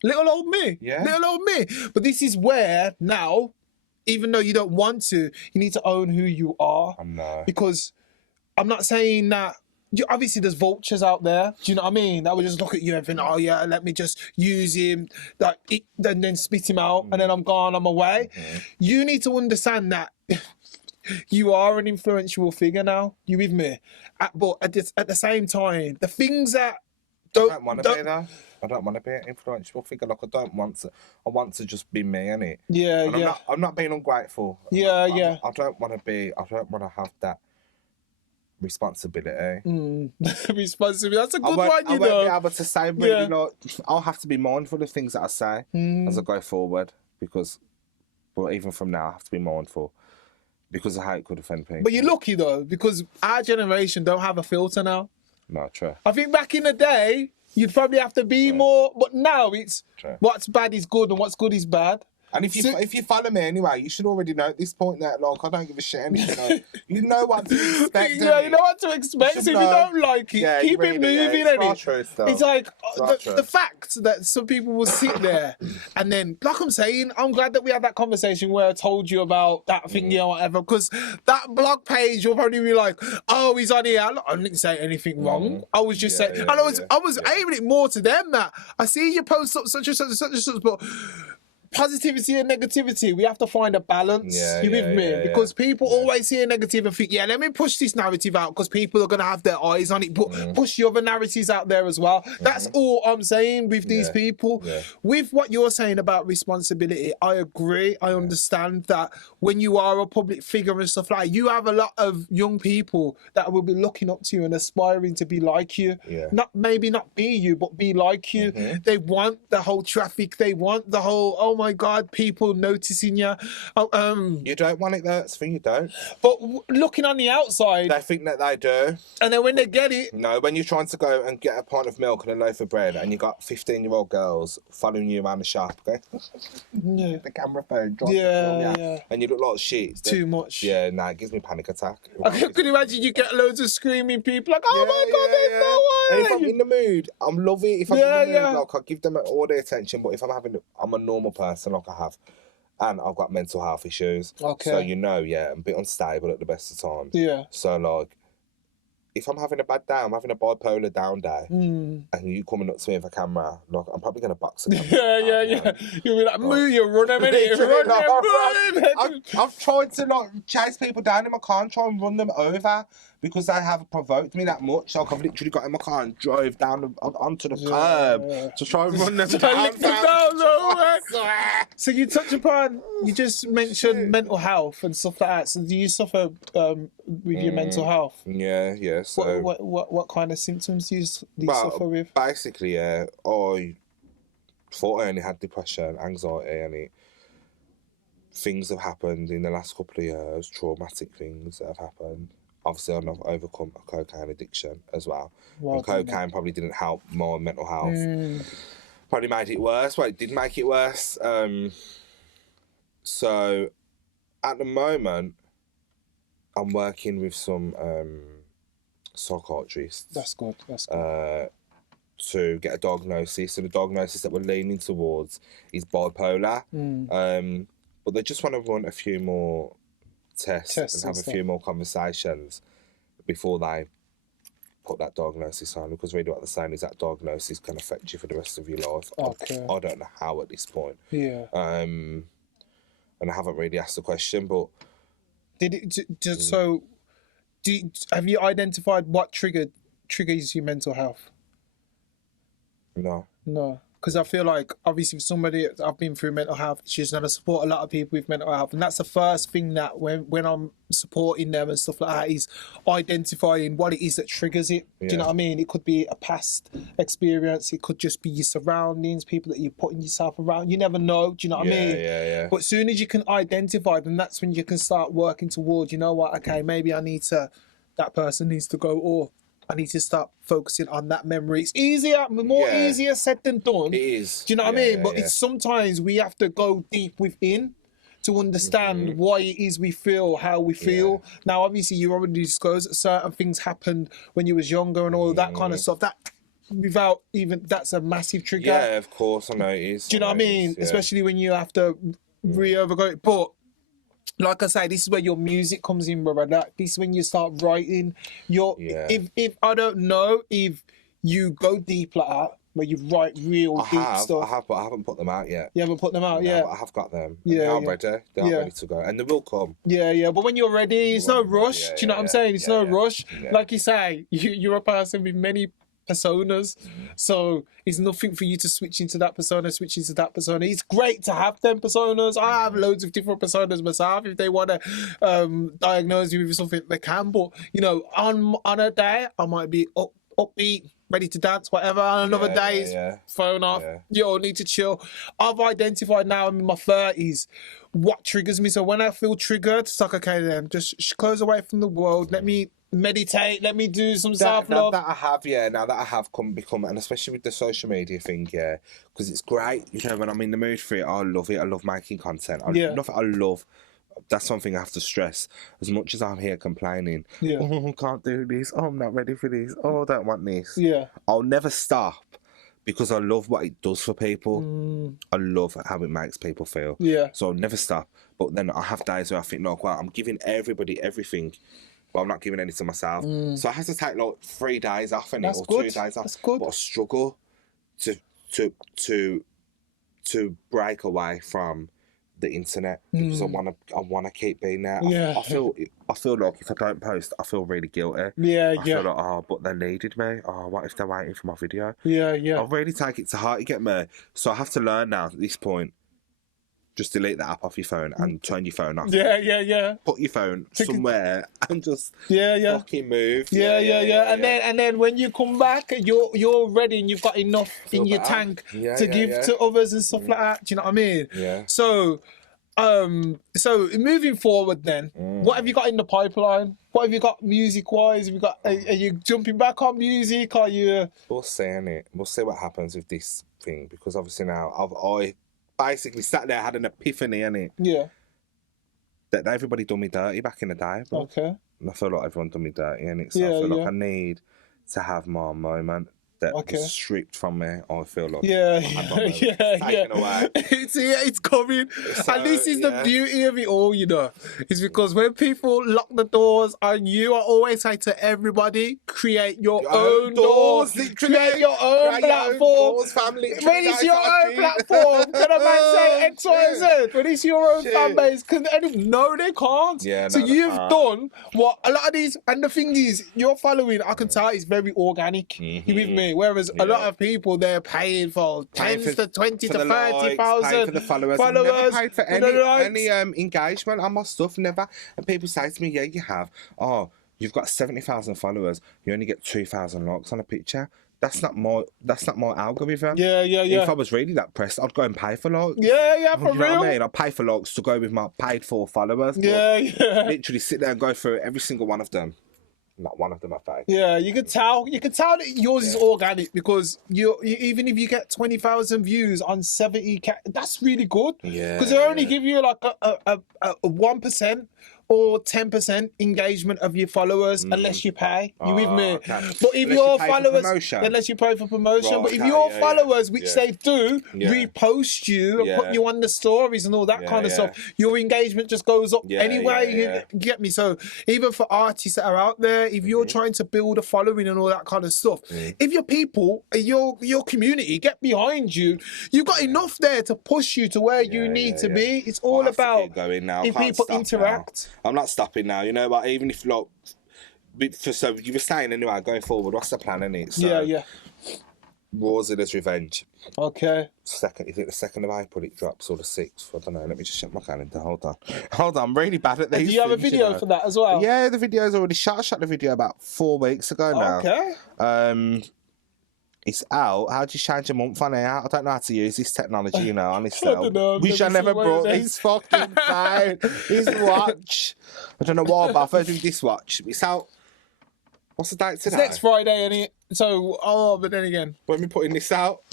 Little old me. Little old me. But this is where now, even though you don't want to, you need to own who you are. I know. Because I'm not saying that, obviously there's vultures out there, do you know what I mean? That would just look at you and think, oh yeah, let me just use him, then spit him out, and then I'm gone, I'm away. You need to understand that you are an influential figure now. You with me? But at the same time, the things that I don't want to be though. I don't want to be an influential figure. Like I want to just be me, innit? Yeah, and I'm not being ungrateful. I don't want to have that responsibility. Responsibility. That's a good one, I won't be able to say really like. I'll have to be mindful of things that I say as I go forward but even from now, I have to be mindful because of how it could offend people. But you're lucky though, because our generation don't have a filter now. No, true. I think back in the day, you'd probably have to be more, but now it's what's bad is good and what's good is bad. And if you follow me anyway, you should already know at this point that like I don't give a shit anything. You know what to expect. You know what to expect. So if you don't like it, keep it moving. It's like the fact that some people will sit there and then, like I'm saying, I'm glad that we had that conversation where I told you about that thingy or whatever, because that blog page you'll probably be like, oh, he's on here. I didn't say anything wrong. I was just saying, and I was aiming it more to them that I see you post up such and such and such and such, but positivity and negativity, we have to find a balance. You with me? Because people always hear negative and think, let me push this narrative out because people are going to have their eyes on it, but push your other narratives out there as well. That's all I'm saying with these people. With what you're saying about responsibility, I agree. I understand that when you are a public figure and stuff like that, you have a lot of young people that will be looking up to you and aspiring to be like you. Maybe not be you, but be like you. They want the whole traffic. They want the whole, oh my God, people noticing you. You don't want it though, that's the thing, you don't. But looking on the outside, they think that they do. And then when they get it... No, when you're trying to go and get a pint of milk and a loaf of bread and you got 15-year-old girls following you around the shop, okay? The camera phone drops and you look like shit. It's too much. Yeah, it gives me a panic attack. I could imagine you get loads of screaming people like, oh my God, there's no way. And if I'm in the mood, I'm loving it. If I'm in the mood, like, I give them all the attention, but if I'm a normal person like I have, and I've got mental health issues. So I'm a bit unstable at the best of times. So like, if I'm having a bad day, I'm having a bipolar down day, and you coming up to me with a camera, like I'm probably gonna box the camera. You'll be like, move, you run them in it. I've tried to like chase people down in my car and try and run them over because they have provoked me that much. Like I've literally got in my car and drove down onto the curb to try and run them down. So you touch upon, you just mentioned mental health and stuff like that. So do you suffer with your mental health? Yeah. So what kind of symptoms do you suffer with? Basically, I thought I only had depression, anxiety, and things have happened in the last couple of years, traumatic things that have happened. Obviously, I've overcome a cocaine addiction as well. And cocaine probably didn't help my mental health. Probably made it worse. Well, it did make it worse. So, at the moment, I'm working with some psychiatrists. That's good. To get a diagnosis. So the diagnosis that we're leaning towards is bipolar. But they just want to run a few more tests and have a few more conversations before they put that diagnosis on, because really what they're saying is that diagnosis can affect you for the rest of your life. I don't know how at this point. And I haven't really asked the question, but have you identified what triggers your mental health? No. because I feel like obviously for somebody, I've been through mental health issues and I support a lot of people with mental health, and that's the first thing that when I'm supporting them and stuff like that is identifying what it is that triggers it. Do you know what I mean? It could be a past experience, it could just be your surroundings, people that you're putting yourself around. You never know. Do you know what I mean? Yeah. But as soon as you can identify them, that's when you can start working towards, you know what, okay, maybe that person needs to go, or I need to start focusing on that memory. It's easier, easier said than done. It is. Do you know what I mean? But it's sometimes we have to go deep within to understand why it is we feel how we feel. Now, obviously, you already disclosed that certain things happened when you was younger and all of that kind of stuff. That without even, that's a massive trigger. Yeah, of course, I know it is. Do you know what I mean? Especially when you have to re-overgo it. But like I say, this is where your music comes in, brother. This is when you start writing. If I don't know if you go deep like that, where you write real deep stuff. I have, but I haven't put them out yet. You haven't put them out yet? But I have got them. They are ready. They are ready to go. And they will come. Yeah. But when you're ready, it's no rush. Do you know what I'm saying? It's no rush. Yeah. Like you say, you're a person with many personas, so it's nothing for you to switch into that persona. It's great to have them personas. I have loads of different personas myself. If they want to diagnose you with something, they can. But you know, on a day I might be upbeat, ready to dance, whatever. On another day, it's phone off. Yo, need to chill. I've identified now in my 30s what triggers me. So when I feel triggered, it's like, okay, then just close away from the world. Let me meditate. Let me do some self-love. Now that I have become, and especially with the social media thing, because it's great. You know, when I'm in the mood for it, I love it. I love making content. I love. That's something I have to stress. As much as I'm here complaining, oh, I can't do this. Oh, I'm not ready for this. Oh, I don't want this. I'll never stop because I love what it does for people. I love how it makes people feel. So I'll never stop. But then I have days where I think, no, well, I'm giving everybody everything, but I'm not giving any to myself. So I have to take like 3 days off or 2 days off. That's good. But I struggle to break away from the internet because I wanna keep being there. I feel like if I don't post, I feel really guilty. I feel like, oh, but they needed me. Oh, what if they're waiting for my video? I really take it to heart. You get me? So I have to learn now at this point. Just delete the app off your phone and turn your phone off. Put your phone somewhere and just fucking move. And then when you come back, you're ready and you've got enough in your tank to give to others and stuff like that. Do you know what I mean? So moving forward then, what have you got in the pipeline? What have you got music-wise? Are you jumping back on music? Are you? We'll see, innit? We'll see what happens with this thing because obviously now I basically sat there, had an epiphany, innit? That everybody done me dirty back in the day. But and I feel like everyone done me dirty, innit? So I feel like I need to have my moment that was stripped from me. I feel like taken away. It's coming. So, and this is the beauty of it all, you know. It's because when people lock the doors on you, I always say to everybody, create your own doors. Create your own platform. When it's your own platform, can a man say X, Y, Z? When it's your own fan base, no, they can't. So you've done what a lot of these, and the thing is, your following, I can tell, is very organic. You with me? Whereas a lot of people, they're paying for 10 to 20 to 30,000 for the followers. Never paid for any engagement on my stuff, never. And people say to me, yeah, you have. Oh, you've got 70,000 followers. You only get 2,000 likes on a picture. That's not my algorithm. If I was really that pressed, I'd go and pay for likes. For you real. Know what I mean? I'd pay for likes to go with my paid for followers. Literally sit there and go through every single one of them. Not one of them I paid. You can tell that yours is organic because you even if you get 20,000 views on 70K, that's really good. Because they only give you like a 1% or 10% engagement of your followers unless you pay. You with me? But if your followers, unless you pay for promotion, but if your followers, which they do, repost you and put you on the stories and all that kind of stuff, your engagement just goes up anyway. You get me? So even for artists that are out there, if you're trying to build a following and all that kind of stuff, if your people, your community get behind you, you've got enough there to push you to where you need to be. It's all about if people interact. I'm not stopping now, you know, but even if so you were saying anyway, going forward, what's the plan, innit? So, Rawzilla's Revenge. Okay. Is it the 2nd of April it drops or the 6th? I don't know. Let me just check my calendar. Hold on. I'm really bad at these. Do you have a things, video you know. for that as well? Yeah, the video's already shot. I shot the video about 4 weeks ago now. Okay. It's out. How do you change a month on here? I don't know how to use this technology, you know, honestly. I don't know. Wish I never brought this fucking phone, this watch. I don't know why I bothered with this watch. It's out. What's the date today? It's next Friday, ain't it? So, but then again. When we putting this out?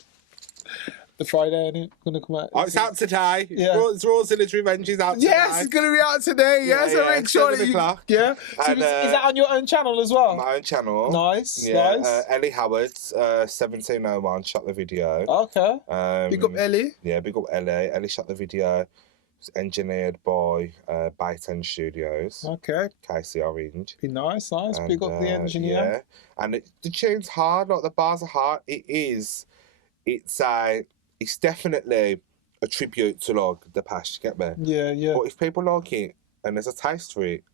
The Friday, ain't it? Gonna come out. Oh, it's out today. Yeah. Rawzilla's Revenge is out today. Yes, it's gonna be out today. Yeah, so make sure that you. Yeah. So And, is that on your own channel as well? My own channel. Nice. Yeah. Nice. Ellie Howard, 1701, shot the video. Okay. Big up Ellie. Yeah, big up Ellie. Ellie shot the video. It's engineered by Byton Studios. Okay. Casey Orange. Be nice. Big up the engineer. Yeah. And the tune's hard, like the bars are hard. It's definitely a tribute to like the past, you get me? Yeah. But if people like it and there's a taste for it,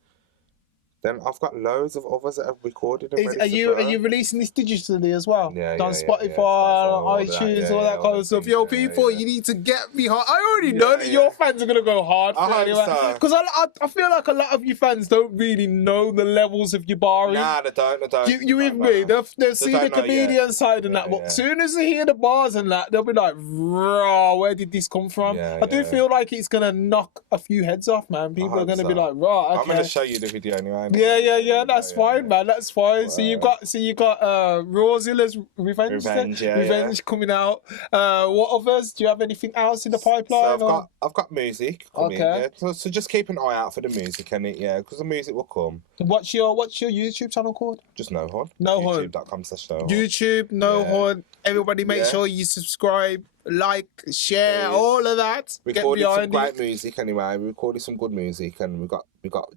then I've got loads of others that have recorded and ready Are you releasing this digitally as well? Yeah, on Spotify, iTunes, all that kind of stuff. Yo, people, you need to get me hard. I already know that your fans are gonna go hard for it anyway. Because I feel like a lot of your fans don't really know the levels of your barring. Nah, they don't. You with me? They'll see the comedian side and that, but as soon as they hear the bars and that, they'll be like, "Raw, where did this come from?" I do feel like it's gonna knock a few heads off, man. People are gonna be like, "Raw." Okay. I'm gonna show you the video anyway. Yeah. That's fine, man. That's fine. So you got Rawzilla's Revenge coming out. What others? Do you have anything else in the pipeline? So I've got music coming. Okay. Yeah. So just keep an eye out for the music, because the music will come. What's your YouTube channel called? Just Nohun. Nohun. YouTube.com/Nohun. YouTube Nohun. Yeah. Everybody, make sure you subscribe, like, share, all of that. Recorded some great music anyway. We recorded some good music, and we got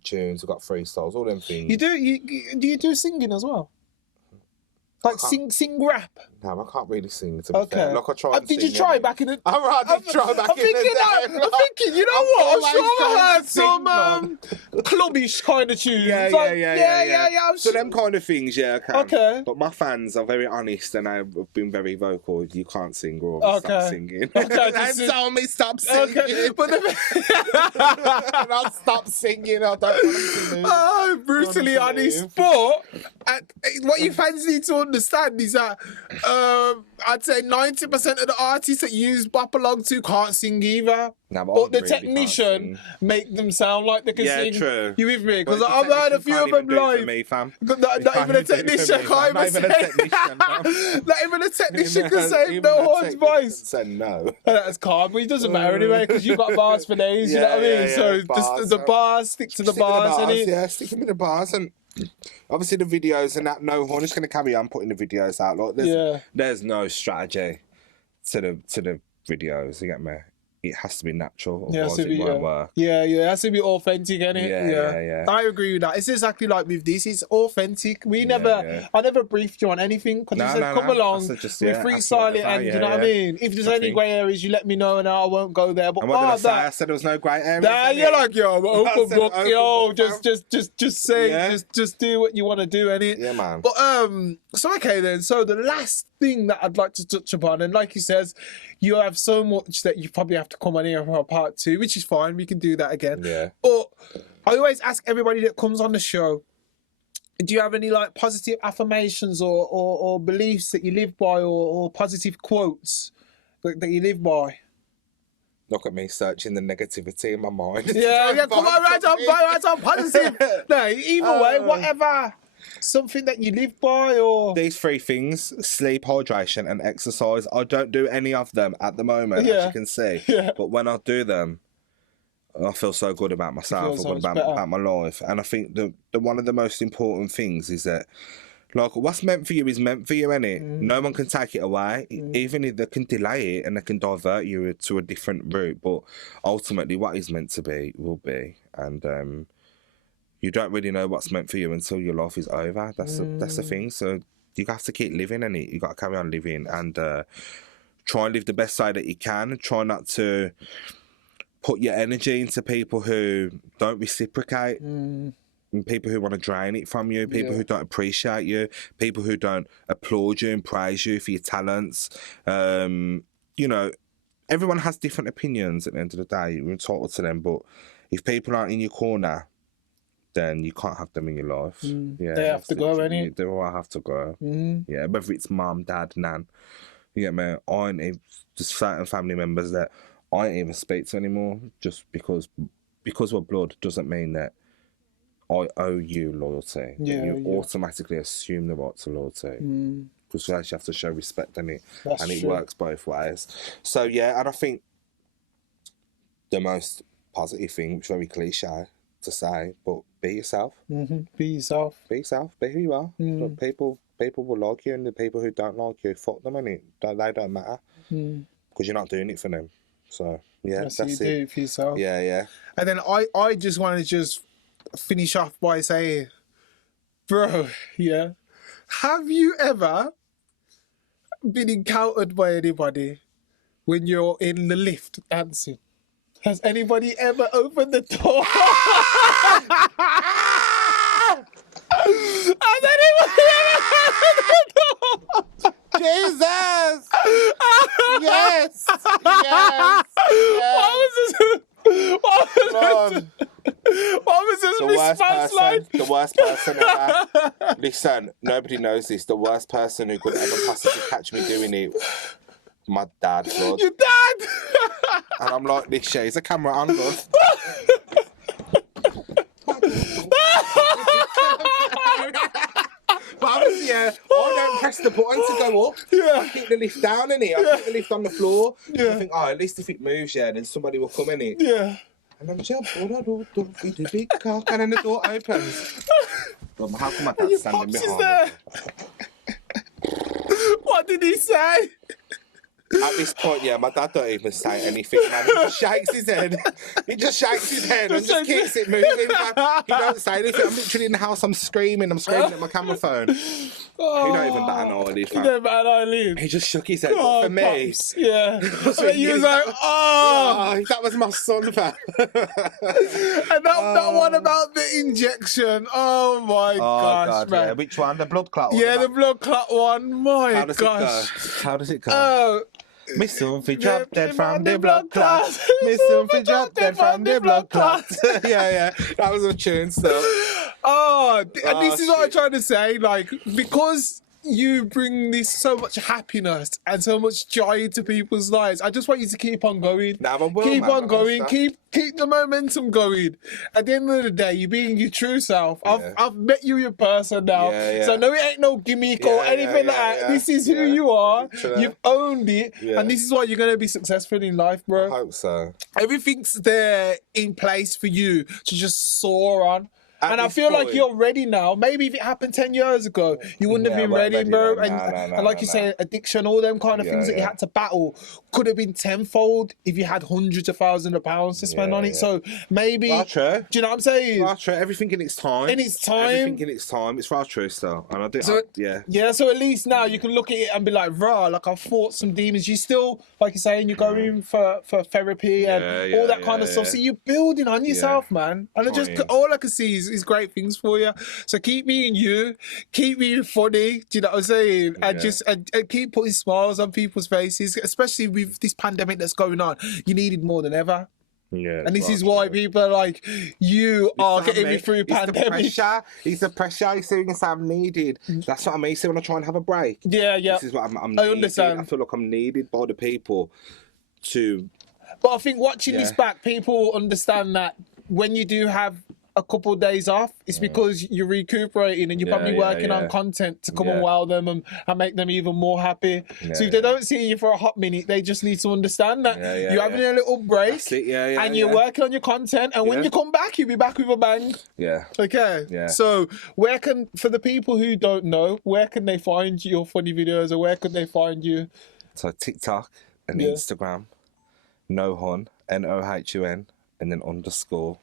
tunes, we got freestyles, all them things. Do you do singing as well? Like sing rap? No, I can't really sing, to be fair. Like I tried. Did you try back in the? I did try back in the day. I'm thinking, you know what? I'm sure I heard some clubbish kind of tunes. Yeah. So them kind of things, I can. Okay. But my fans are very honest, and I've been very vocal. You can't sing or stop singing. Okay. They told me stop singing. Okay. But I'll stop singing. I don't want to sing. Oh, brutally honest. But what you fans need to understand is that I'd say 90% of the artists that you bop along to can't sing either. No, but the technician make them sound like they can sing. Yeah, true. You with me? Because I've heard a few of them live. Me, fam. Not even a technician can't even say. Not even a technician can say Nohun's voice. Say no. That's calm, but it doesn't matter anyway because you've got bars for days. You know what I mean? So just the bars, stick to the bars. Yeah, stick them in the bars and. Obviously the videos and that Nohun is going to carry on putting the videos out. Like there's no strategy to the videos. You get me? It has to be natural. Yeah, it won't work. It has to be authentic, innit? Yeah. I agree with that. It's exactly like with this. It's authentic. I never briefed you on anything because you said come along. We freestyle it, and you know what I mean. If there's any grey areas, you let me know, and I won't go there. But I said there was no grey areas. You're like, yo, open book, yo, just say, just do what you want to do, innit? Yeah, man. But so okay then. So the last thing that I'd like to touch upon, and like he says, you have so much that you probably have to come on here for a part 2, which is fine. We can do that again. Yeah. But I always ask everybody that comes on the show, do you have any like positive affirmations or beliefs that you live by or positive quotes that you live by? Look at me searching the negativity in my mind. Yeah, come on, right on positive. No, either way, whatever. Something that you live by, or these 3 things: sleep, hydration, and exercise. I don't do any of them at the moment, as you can see. Yeah. But when I do them, I feel so good about myself, about my life. And I think the one of the most important things is that, like, what's meant for you is meant for you, innit? No one can take it away. Even if they can delay it and they can divert you to a different route, but ultimately, what is meant to be will be. And you don't really know what's meant for you until your life is over. That's the thing. So you have to keep living, and you got to carry on living and try and live the best way that you can. Try not to put your energy into people who don't reciprocate. And people who want to drain it from you, people who don't appreciate you, people who don't applaud you and praise you for your talents. You know, everyone has different opinions at the end of the day. You're entitled to them, but if people aren't in your corner, then you can't have them in your life. Yeah, they have to go, innit? They all have to go. Yeah, whether it's mum, dad, nan. You get me? I ain't even, just certain family members that I ain't even speak to anymore, just because we're blood doesn't mean that I owe you loyalty. Yeah, you automatically assume the right to loyalty. Because first you have to show respect, and it works both ways. So yeah, and I think the most positive thing, which is very cliche to say, but be yourself. Be yourself. Be yourself. Be who you are. Look, people will like you, and the people who don't like you, fuck them, and they don't matter. Because you're not doing it for them. So yeah, that's it. Do it for yourself. Yeah. And then I just want to finish off by saying, bro, have you ever been encountered by anybody when you're in the lift dancing? Has anybody ever opened the door? Has anybody ever opened the door? Jesus! Yes! What was this response like? The worst person ever. Listen, nobody knows this. The worst person who could ever possibly catch me doing it, my dad, blood. Your dad? And I'm like, this shit, is a camera on, blood? But obviously, I don't press the button to go up. I keep the lift down, innit? I keep the lift on the floor. I think, at least if it moves, then somebody will come in it. And I'm just, and then the door opens. But how come my dad's standing behind there? What did he say? At this point, my dad don't even say anything, man. He just shakes his head. And just keeps it moving. He don't say anything. I'm literally in the house, I'm screaming at my camera phone. He don't even bat an eyelid, fam. He don't bat an eyelid. He just shook his head. But for me... Pops. Yeah. He was like, that was my son, fam. And that one about the injection. Oh, my gosh, man. Yeah. Which one? The blood clot one? Yeah, the blood clot one. My gosh. How does it go? Oh... Miss Humphrey dropped dead from the blood clot. Miss Humphrey dropped dead from the blood clot. Yeah. That was a tune stuff. And this is what I'm trying to say. Like, because you bring this so much happiness and so much joy into people's lives, I just want you to keep on going. Keep on going. Keep the momentum going. At the end of the day, you're being your true self. I've met you in person now. So no, it ain't no gimmick or anything like that. This is who you are. You've owned it. And this is why you're going to be successful in life, bro. I hope so. Everything's there in place for you to just soar on. And I feel like you're ready now. Maybe if it happened 10 years ago, you wouldn't have been ready, bro. And like you say, addiction, all them kind of things that you had to battle could have been tenfold if you had hundreds of thousands of pounds to spend on it. So maybe... Far true. Do you know what I'm saying? Far true. Everything in its time. Everything in its time. It's far true still. And I do... So at least now you can look at it and be like, rah, like I've fought some demons. You still, like you're saying, you're going for therapy and all that kind of stuff. So you're building on yourself, man. And all I can see is great things for you. So keep being you, keep being funny, do you know what I'm saying? And just and keep putting smiles on people's faces, especially with this pandemic that's going on. You need it more than ever. Yeah, and this is why people are like, you are getting me through pandemic. It's the pressure. It's the things I'm needed. That's what I mean. So when I try and have a break, this is what I'm needed. I understand. I feel like I'm needed by the people to... But I think watching this back, people understand that when you do have a couple of days off, it's because you're recuperating and you're probably working on content to come and wow them and make them even more happy. So if they don't see you for a hot minute, they just need to understand that you're having a little break and you're working on your content, and when you come back, you'll be back with a bang. So for the people who don't know, where can they find your funny videos, or where can they find you? So TikTok and Instagram, Nohun, Nohun, and then underscore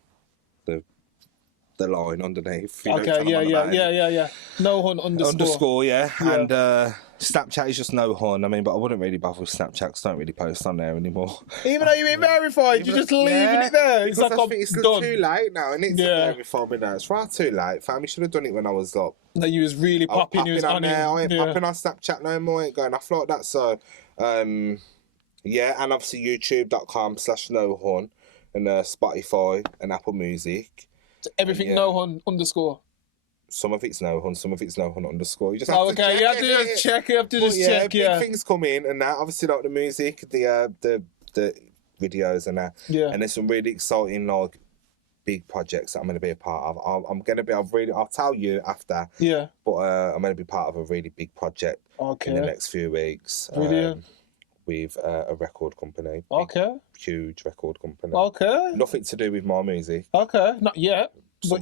the line underneath. Okay, yeah. Nohun underscore. And Snapchat is just Nohun. I mean, but I wouldn't really bother with Snapchat because I don't really post on there anymore. Even though you've been verified, you're just leaving it there. It's Because like I think it's done. too late now, and it's verified me now. It's far too late. Fam, you should have done it when I was like. That you was really popping. You was on there. I ain't yeah. popping on Snapchat no more. I ain't going off like that. So, yeah, and obviously YouTube.com/Nohun and Spotify and Apple Music. Everything Nohun _ Some of it's Nohun, some of it's Nohun _. You just have to check you have to just check. You have to just check. Big things come in and that. Obviously, like the music, the videos and that. Yeah. And there's some really exciting like big projects that I'm going to be a part of. I'm going to be. I'll tell you after. Yeah. But I'm going to be part of a really big project. In the next few weeks. Brilliant. With a record company. Huge record company. Nothing to do with my music. Not yet.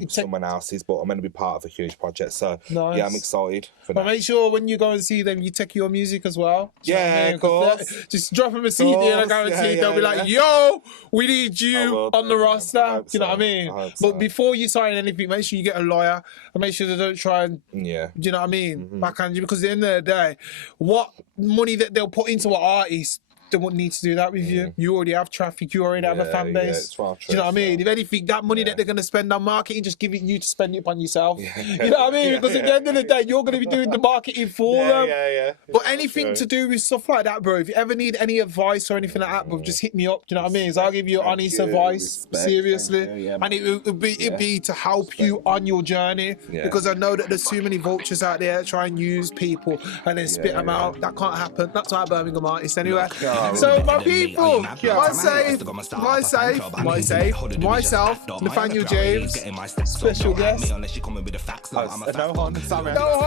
Someone else's, but I'm going to be part of a huge project. So, yeah, I'm excited for that. But make sure when you go and see them, you take your music as well. Of course. Just drop them a CD and I guarantee they'll be like, yo, we need you on the roster. You know what I mean? But before you sign anything, make sure you get a lawyer and make sure they don't try and, do you know what I mean? Backhand you, because at the end of the day, what money that they'll put into an artist, they won't need to do that with you. You already have traffic. You already have a fan base. Do you know what I mean? If anything, that money that they're going to spend on marketing, just give it you to spend it upon yourself. You know what I mean? Because at the end of the day, you're going to be doing the marketing for them. But anything to do with stuff like that, bro, if you ever need any advice or anything like that, bro, just hit me up. Do you know what I mean? So I'll give you honest advice, seriously. And it'd be to help you on your journey. Because I know that there's too many vultures out there that try and use people and then spit them out. That can't happen. That's why Birmingham artists anyway. So my people, myself, Nathaniel James, special guest. No, sorry. No,